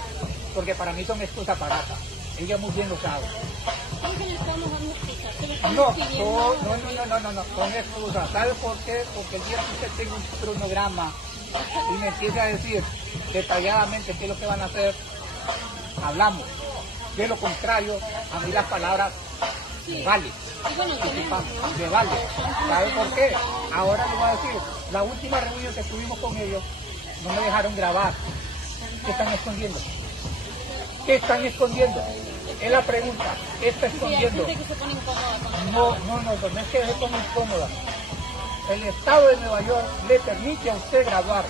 porque para mí son excusas baratas. Ella muy bien lo sabe. Creo que le estamos dando excusas. Se lo estamos No, pidiendo. no, con excusas. ¿Sabe por qué? Porque el día que usted tenga un cronograma y me empiece a decir detalladamente qué es lo que van a hacer, hablamos. De lo contrario, a mí las palabras me valen. Me vale. ¿Sabe por qué? Ahora le voy a decir, la última reunión que tuvimos con ellos, no me dejaron grabar. ¿Qué están escondiendo? ¿Qué están escondiendo? Es la pregunta. ¿Qué está escondiendo? Hay gente que se pone incómoda con eso. No es que se pone incómoda. El Estado de Nueva York le permite a usted grabar.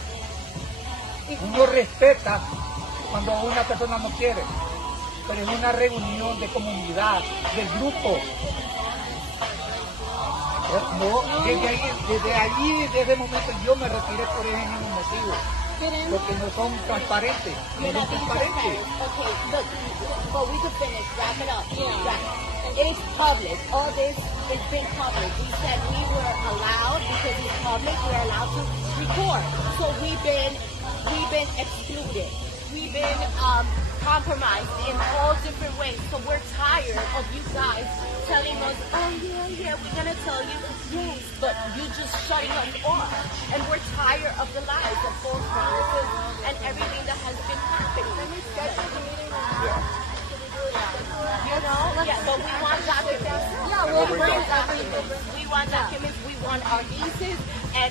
Uno respeta cuando una persona no quiere, pero es una reunión de comunidad, del grupo. No, desde ese momento yo me retiré por ese mismo motivo. Porque no son transparentes. No son transparentes. Okay, but we could finish. Wrap it up. Yeah. It's public. All this has been public. We said we were allowed because it's public. We're allowed to record. So we've been excluded. We've been compromised in all different ways. So we're tired of you guys telling us, oh yeah, we're gonna tell you, yes, but you just shutting us off. And we're tired of the lies, the false promises, and everything that has been happening. Can we schedule the meeting You know? Yeah, but we want documents. Yeah, we want documents. We want documents. We want our leases, and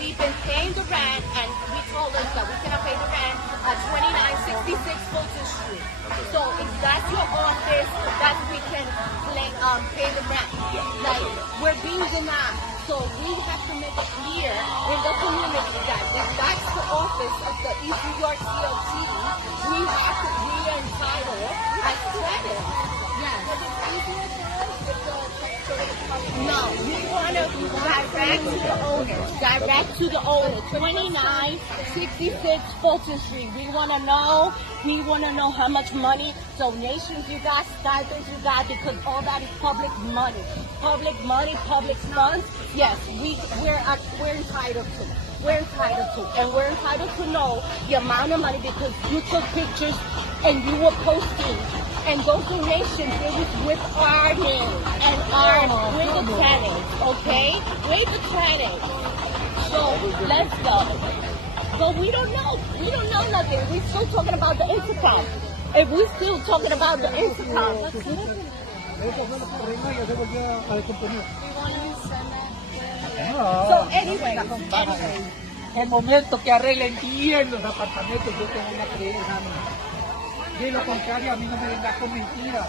we've been paying the rent, and we told us that we cannot pay the rent at 2966 Fulton Street. So if that's your office, that we can pay the rent. Like, we're being denied. So we have to make it clear in the community that if that's the office of the East New York CLT, we are entitled as tenants. Yes. No, we want to direct to the owner. Direct to the owner. 2966 Fulton Street. We want to know. We want to know how much money, donations you got, stipends you got, because all that is public money. Public money, public funds. Yes, we're entitled to. We're entitled to. And we're entitled to know the amount of money because you took pictures and you were posting. And those donations, it was with our name and with the tenants, okay? With the tenants. So let's go. But we don't know. We don't know nothing. We're still talking about the intercom. If we're still talking about the intercom. So anyway. El momento que arreglen bien los apartamentos, yo tengo una creencia. De lo contrario, a mí no me vengas con mentiras,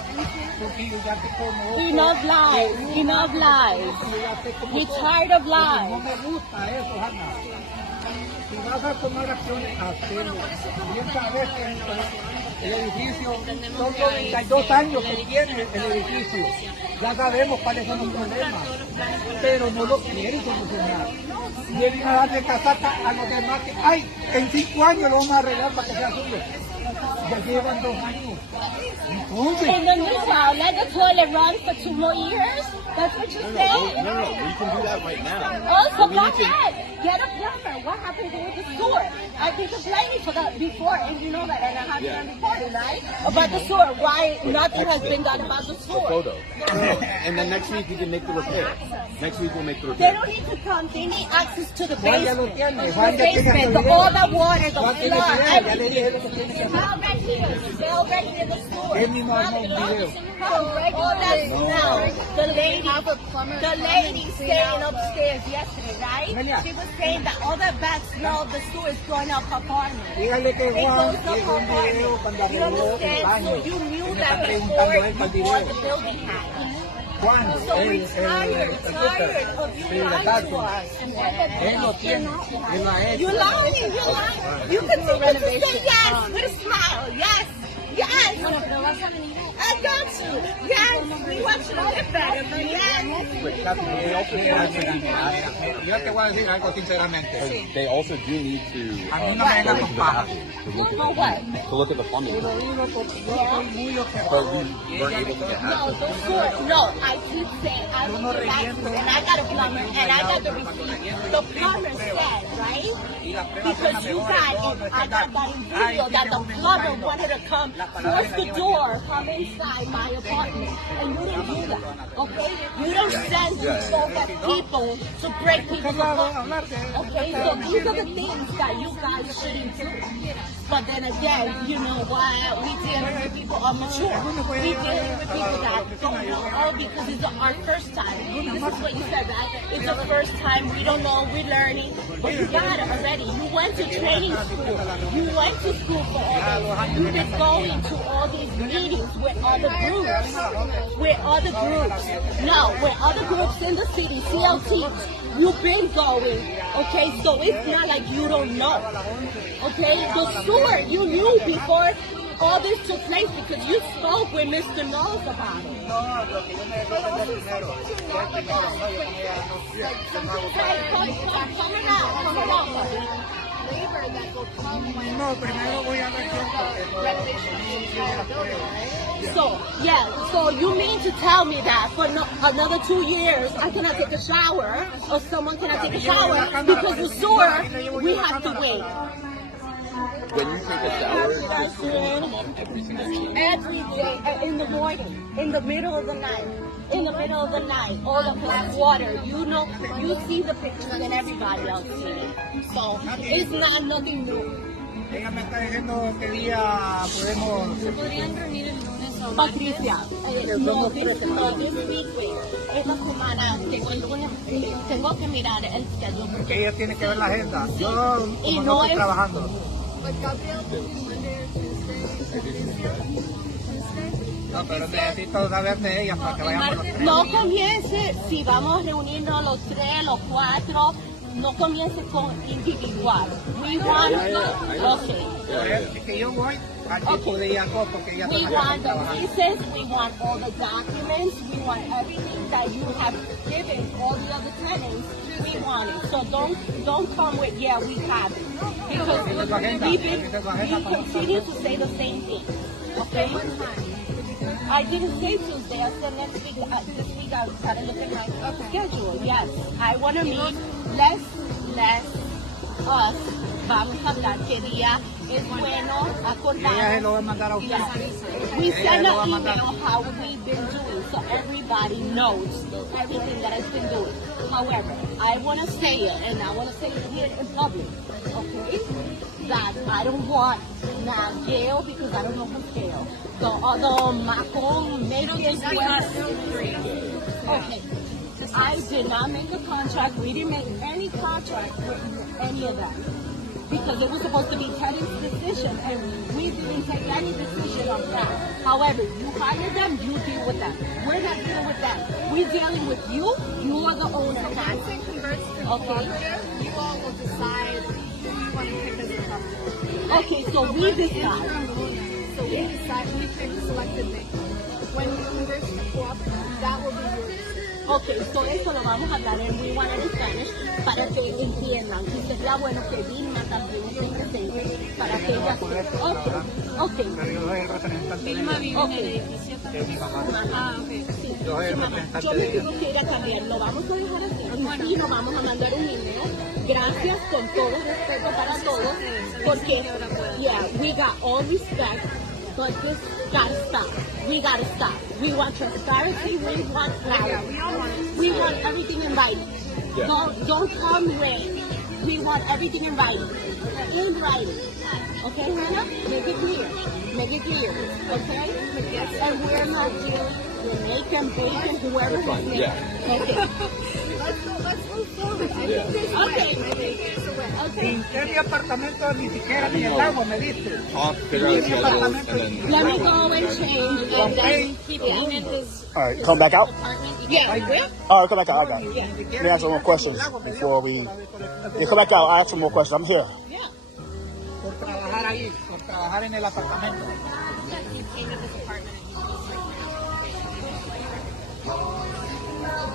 porque yo ya te conozco. Enough lies. Enough lies. We're tired of lies. No me gusta eso, Hannah. Si vas a tomar acciones, hacerlo. Bien sabes que el edificio son 92 años que tiene el edificio. Ya sabemos cuáles son los problemas, pero no lo quieren solucionar. Vienen a darle casaca a los demás que, ay, en 5 años lo vamos a arreglar para que sea suyo. Ya llevan 2 años. Entonces, And then meanwhile, let the toilet run for 2 more years? That's what you're saying? No, we can do that right now. Also, go ahead. Get a plumber. What happened with the sewer? I've been complaining for that before, and you know that, and I have it on recording, right? About the sewer. Why nothing has been done about the sewer? Photo. And then next week we can make the repair. Next week we'll make the They repair. don't need to come. They need access to the Juan ya lo basement. tiene. The Juan ya tiene basement, su all video. the water, the Juan tiene flood, video, ya le everything. dije lo que tiene que hacer. They're already in the sewer. Él mismo armó un video. All that smell. The lady staying upstairs yesterday, right? Amelia. She was saying that all that bad smell of the sewer is going up her apartment. Dígale que It Juan goes up hizo her un video apartment. cuando You arregló el understand? So baño. you knew Y me that está before preguntando él para el the video. building had. Juan, So we're tired of you sí, la lying to tacho. us. Él lo tiene. Él lo ha hecho. You're lying. You continue to say yes with a smile. Yes. Yes. I got you. Yes. We want you to get better, but yes. Yo te voy a decir algo sinceramente. They also do need to A mí no me vengas con paja. For what? to look at the plumbing. Te lo digo porque yo estoy muy But observador. we weren't able to get access. No, I keep saying I will get back to you, and I got a plumber, and I got the receipt. The plumber said, right? Because you guys, I got that in video that the plumber wanted to come force the door, come inside my apartment, and you didn't do that, okay? You don't send people to break people's apartments, okay? So these are the things that you guys shouldn't do. But then again, you know why we dealing with people are mature. We dealing with people that don't know all because it's our first time. This is what you said, right? It's the first time. We don't know. We're learning. But you got it already. You went to training school. You went to school for all this. You've been going to all these meetings with other groups. With other groups. No, with other groups in the city, CLTs. You've been going. Okay, so it's not like you don't know. Okay, the sewer you knew before all this took place because you spoke with Mr. Knowles about it. No, primero voy a ver So you mean to tell me that for another 2 years I cannot take a shower or someone cannot take a shower because the sewer we have to wait. When you take a shower, the sewer will come up every single day. Every day in the morning, in the middle of the night. In the middle of the night, all the black water, you know, you see the pictures and everybody else see it. So it's not nothing new. Ella me está diciendo que día podemos... ¿Se podrían reunir el lunes o Patricia, no, this week, esta semana, tengo que mirar el schedule. Que ella tiene que ver la agenda. Yo Y como no no estoy es- trabajando. No, pero necesito saber de ella para que vayamos los tres. No comience, si vamos a reunirnos los 3, los 4, no comience con individual. We want, okay. Es que yo voy al tipo de agosto porque ya We want the leases, we want all the documents, we want everything that you have given all the other tenants. We want it. So don't come with we have it. Because we continue to say the same thing. Okay? I didn't say Tuesday. I said next week. This week I gotta look at my schedule. Yes, I want to meet. Let's us. Vamos a hablar qué día es bueno acordar. We send an email how we've been doing so everybody knows everything that I've been doing. However, I want to say it, and I want to say it here in public, okay? That I don't want now jail because I don't know who's jail. The other Macron maybe is okay. I did not make a contract. We didn't make any contract with any of them. Because it was supposed to be tenant's decision, and we didn't take any decision on that. However, you hire them, you deal with them. We're not dealing with them. We're dealing with you. You are the owner. So once it converts to cooperative, you all will decide who you want to pick as a customer. Okay, so we decide. So we decide, we pick selected names. When you convert to cooperative, that will be yours. Okay, so eso lo vamos a hablar en We Want It in Spanish para que entiendan. Y sería bueno que Vilma también esté presente para que ella... Okay. Vilma vive en el edificio también. Sí. Yo me tengo que ir a cambiar. Lo vamos a dejar así. Y nos vamos a mandar un email. Gracias, con todo respeto para todos. Porque, we got all respect. But this gotta stop. We gotta stop. We want transparency. We want clarity. We want everything in writing. Yeah. Don't come red. We want everything in writing. In writing. Okay, Hannah? Make it clear. Make it clear. Okay? And we're not dealing with Macon, Bacon, whoever was making. Yeah. Okay. Let's move forward. I think there's a way. I think there's a way. Okay. En mi apartamento ni siquiera ni el agua me diste. Talk, figure out schedules, and then... Let me go and change. And then Keep him in his All right, come back out. apartment. yeah, All right, come back out. I got it. Let me ask some more questions before we. Yeah, come back out. I ask some more questions. I'm here. yeah. Por trabajar ahí, por trabajar en el apartamento. He came to this apartment and he was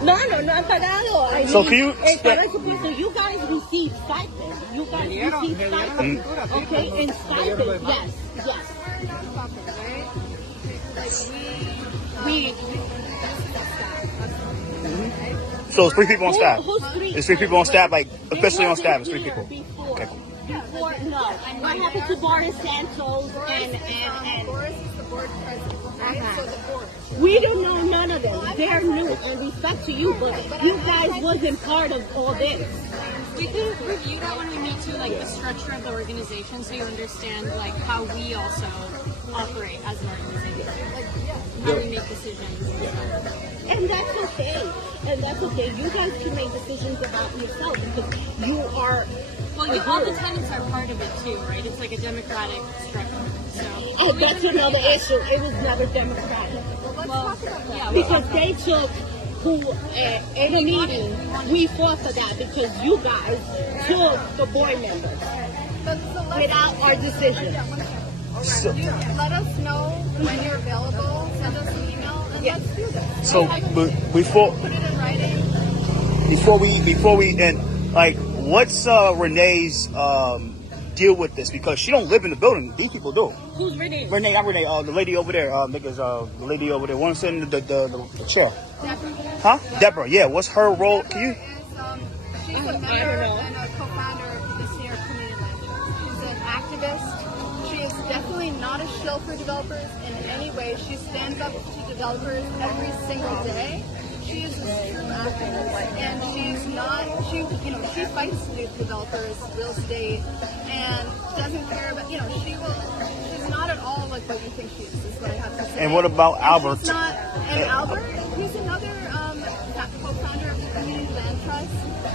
No han pagado. I So mean, can you estaba supuesto, you guys receive stipend. You guys receive Me dieron stipend. la factura, sí, Okay, pero in no me dieron lo stipend, demás. yes. So it's 3 people on staff. Who's three? It's 3 people on staff, like They officially on wasn't staff. It's 3 here people. Before. Okay, cool. Before, no. What happened to Boris Santos and Boris is the board president, right? So the board. we don't know none of them. They're new, and respect to you, but you guys wasn't part of all this. We can review that when we meet too, like the structure of the organization, so you understand like how we also operate as an organization, how we make decisions. And that's okay. You guys can make decisions about yourself because you are. Well, all the tenants are part of it too, right? It's like a democratic structure. So Oh, that's another issue. It was never democratic because they took in a meeting. We fought for that because you guys took the board members without our decision. Let us know when you're available. Send us an email, and let's do this. So before Put it in writing. before we end, like, what's Renee's deal with this? Because she don't live in the building. These people do. Who's Renee? Renee, not Renee. The lady over there. Niggas. The lady over there. One sitting in the chair. Huh? Deborah. Yeah. What's her role? Can you? She's a member and a co-founder of the Sierra Community Land Trust. She's an activist. She is definitely not a shill for developers in any way. She stands up to developers every single day. She is a true activist, and she's not. She fights developers, real estate, and doesn't care about. She's not at all like what you think she is. Is what I have to say. And what about Albert? She's not. And Albert, he's another co-founder of the Community Land Trust,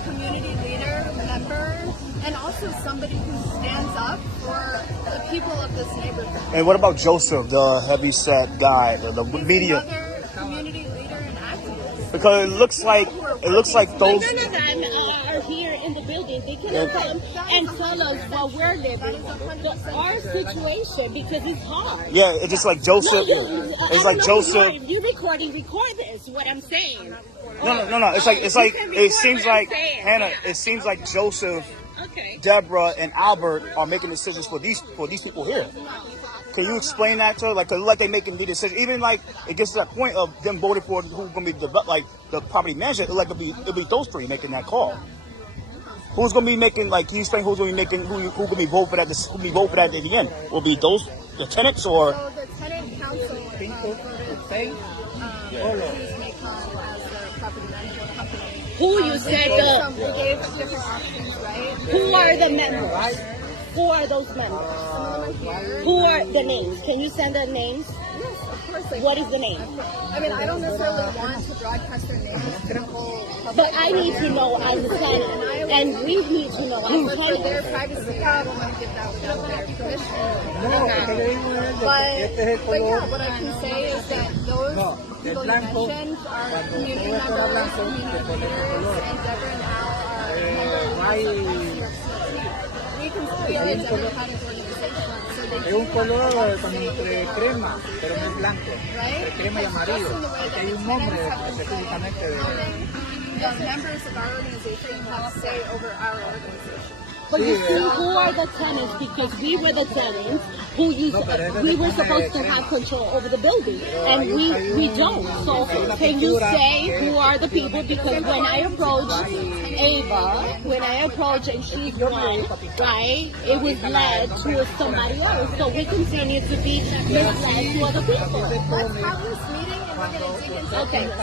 community leader, member, and also somebody who stands up for the people of this neighborhood. And what about Joseph, the heavyset guy, the media? Another community leader and activist. Because it looks like those. None of them are are here in the building, they cannot come and tell us what we're living. Our situation, because it's hard. Yeah, it's just like Joseph. It's like Joseph. If you're recording, record this. What I'm saying. No. It's like it seems like Hannah. It seems like Joseph, Deborah, and Albert are making decisions for these people here. Can you explain that to her? Like, 'cause like they making the decision. Even like it gets to that point of them voting for who's gonna be the property manager. Like it'll be those three making that call. Who's gonna be making, like, can you explain who's gonna be making who gonna be vote for that? Who be vote for that at the end? Will be the tenants or? So the tenant council voted choose Maycon as the property management company. Who you said We gave different options, right? Who are the members? Who are those members? Who are the names? Can you send the names? Yes, of course. Like, What is the name? I mean, I don't necessarily want to broadcast their names to the whole public. But I need to know as a tenant, and we need to know as a For their tenant. privacy, I don't want to give that without their permission. But yeah, what I can say is that those people you mentioned are community members, community leaders, and Deborah and Al are members of we can create a democratic organization. So they Es un color como entre crema, pero no es blanco. Entre crema y amarillo. Hay un nombre específicamente de... the members of our organization have say over our organization. But you see, who are the tenants? Because we were the tenants who we were supposed to have control over the building, and we don't. So can you say who are the people? Because when I approached Ava, and she's one, right, it was led to somebody else. So we continue to be misled to other people. Let's have this meeting and we're going to dig into Okay. this,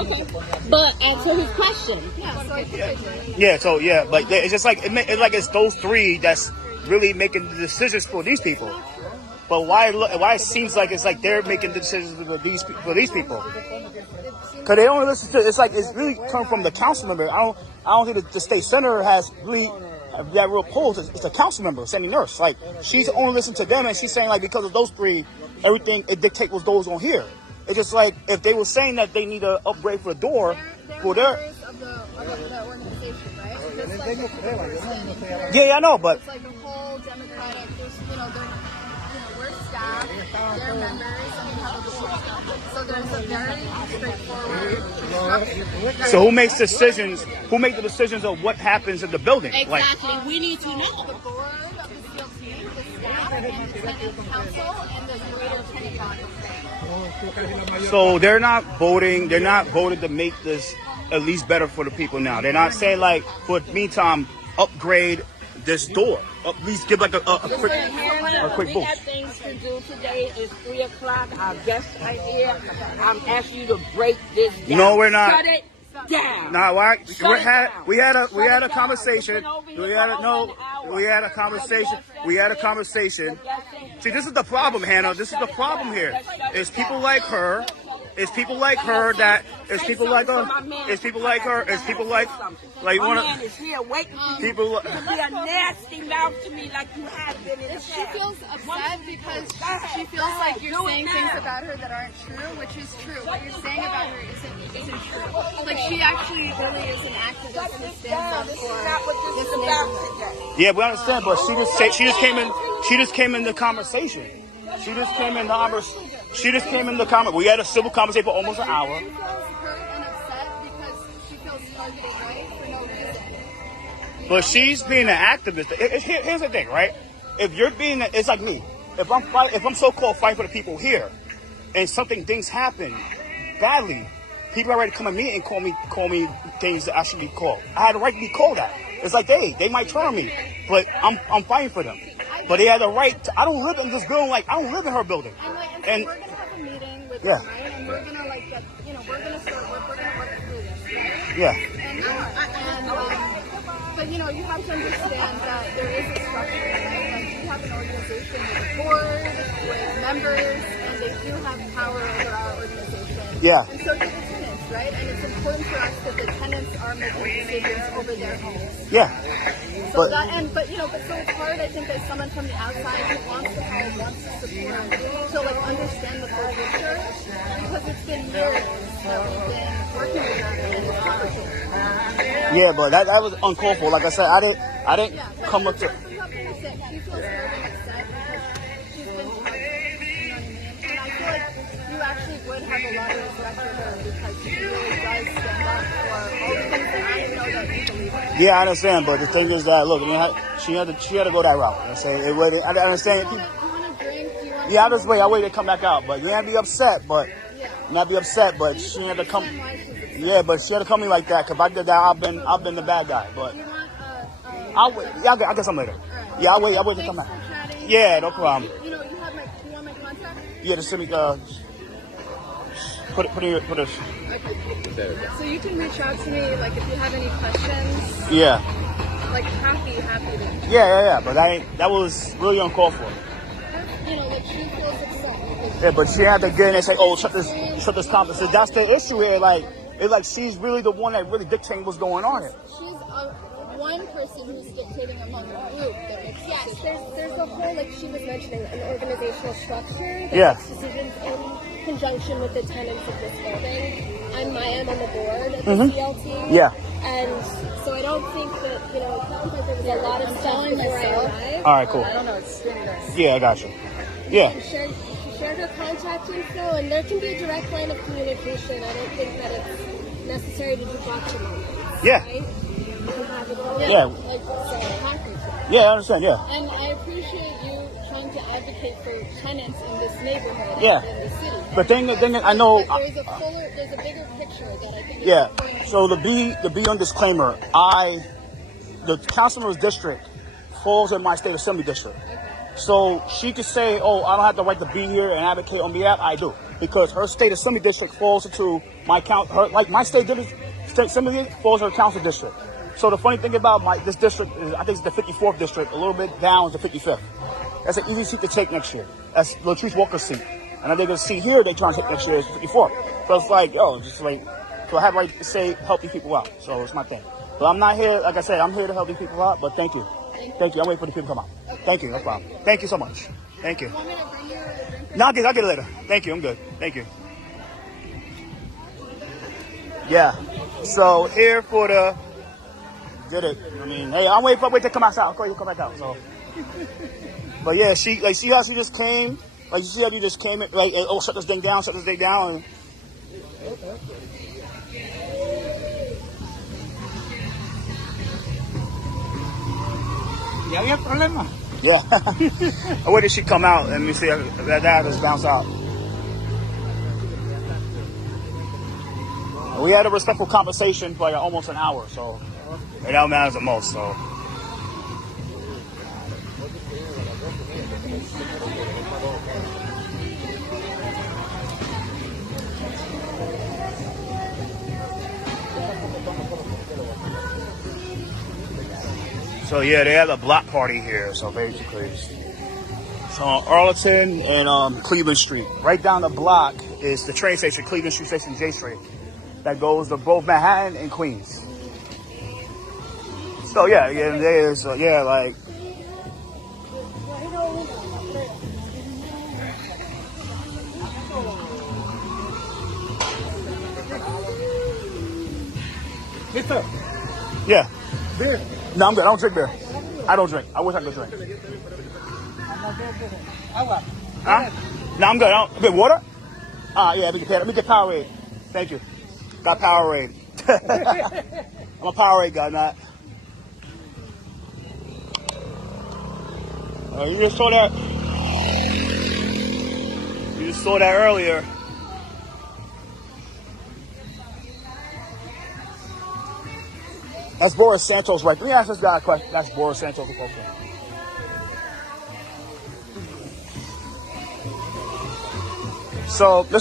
okay? But answer his question. Yeah, so I think I do. Yeah, so yeah, but it's just like it's those three that's really making the decisions for these people. But why it seems like it's like they're making the decisions for these people? Because they don't listen to. It's like it's really come from the council member. I don't think the state senator has really that real pull. It's a council member, Sandy Nurse. Like she's only listening to them, and she's saying like because of those three, everything it dictates what goes on here. It's just like if they were saying that they need an upgrade for the door, for their. The organization, right? Just like Yeah, I know, but it's like a whole democratic. We're staff, they're members, and we have a board. So there's a very straightforward structure. so who makes decisions? Who make the decisions of what happens in the building? Exactly, we need to know. The board of the CLT, the staff, and the tenant council, and the greater tenant body. So they're not voting. They're not voting to make this at least better for the people now. They're not saying like, for the meantime, upgrade this door. At least give like a quick We boost. got things to do today. It's 3 o'clock. Our guests are here. I'm asking you to break this down. No, we're not. Shut it down. Nah, why? We had a Shut it conversation. down. We've been over We here had for a over an hour. We had a conversation. We had a conversation. See, this is the problem, Hannah. This is the problem here. It's people like her. It's people like her that. It's people like her. It's people like her. It's people like My you wanna. man is here waiting for you People. to be a nasty mouth to me like you have been in the She past. feels upset because she feels like you're saying things about her that aren't true, which is true. What you're saying about her isn't true. Like she actually really is an activist who stands up This for is not what this is about today. Yeah, we understand, but she just came in the conversation. She just came in the comment. We had a civil conversation for almost an hour. She feels hurt and upset because she feels targeted, right, for no reason. But she's being an activist. Here's the thing, right? If you're being, it's like me. If I'm so-called fighting for the people here, and things happen badly, people are ready to come at me and call me things that I should be called. I had a right to be called that. It's like they might turn on me, but I'm fighting for them. But they had the right to, I don't live in this building, like I don't live in her building. And we're gonna have a meeting with her, right? And we're gonna we're gonna work through this, right? Yeah. But you have to understand that there is a structure, right? Like we have an organization with a board, with members, and they do have power over our organization. Yeah. And so do the tenants. right? And it's important for us that the tenants are making decisions over their homes. Yeah. So but so it's hard, I think, as someone from the outside who wants to help, wants to support, to like understand the full picture, because it's been years that we've been working with them and it's complicated. Yeah, but that was uncalled for. Like I said, I didn't come up to. She feels very upset because she's been tough, you know what I mean? And I feel like you actually would have a lot of respect for her because she really does stand up for all the things that I know that you believe in. Yeah, I understand, but the thing is that look, I mean, she had to go that route. I understand. You want a drink? Do you want Yeah, I just wait. I wait to come back out, but you ain't be upset. But she had to come. Yeah, but she had to come me like that. Cause if I did that, I've been the bad guy. But Do you want I'll wait. Yeah, I'll get some later. Right. Yeah, I'll wait to come back. Thanks for chatting. Yeah, no problem. You want my contact? Yeah, just send me put it. So you can reach out to me, like, if you have any questions. Yeah. Like, happy to. Yeah. But that was really uncalled for. Like, she feels upset. Yeah, but she had to get in and say, "Oh, shut this conference." That's the issue here. Like, it's like she's really the one that really dictating what's going on here. She's one person who's dictating among the group. Yes, there's a whole, like she was mentioning, an organizational structure that makes decisions in conjunction with the tenants of this building. I'm on the board of the CLT. Yeah. And so I don't think that, it sounds like there was a lot of stuff before I arrived. All right, cool. I don't know, it's streamless. Yeah, I got you. Yeah. She shared her contact info, and there can be a direct line of communication. I don't think that it's necessary to do gotcha moments. Yeah. Right? Yeah. Happy to. Yeah, I understand. Yeah. And I appreciate you trying to advocate for tenants in this neighborhood Yeah. and in the city. But thing I know. There's a bigger picture that I think. Yeah. So to be on disclaimer, the councilman's district falls in my state assembly district. So she could say, "Oh, I don't have the right to be here and advocate on behalf." I do, because her state assembly district falls into my my state assembly falls in her council district. So the funny thing about this district is, I think it's the 54th district. A little bit down is the 55th. That's an easy seat to take next year. That's Latrice Walker's seat. And I think the seat here they're trying to take next year is 54th. So it's like, so I have right to say help these people out. So it's my thing. But I'm not here, like I said, I'm here to help these people out. But thank you. Thank you. I'm waiting for the people to come out. Thank you. No problem. Thank you so much. Thank you. No, I'll get it later. Thank you. I'm good. Thank you. Yeah. So here for the. Get it. I mean, hey, I'm waiting to come outside. I'll call you come back out. So, but yeah, see how she just came. Like, you see how you just came in, like, oh, shut this thing down. And, ¿Y había problema? yeah. Where did she come out? Let me see. That just bounce out. We had a respectful conversation for like almost an hour, so. And that matters the most, so. So yeah, they had a block party here, so basically. It's on Arlington and Cleveland Street. Right down the block is the train station, Cleveland Street Station, J Street. That goes to both Manhattan and Queens. So yeah, there's like. Mister, Yeah. beer. No, I'm good. I don't drink beer. I don't drink. I wish I could drink. Agua. Huh? No, I'm good. Good water? Yeah, let me get Powerade. Thank you. Got Powerade. I'm a Powerade guy, not. You just saw that. You just saw that earlier. That's Boris Santos, right? Let me ask this guy a question. That's Boris Santos' question. So,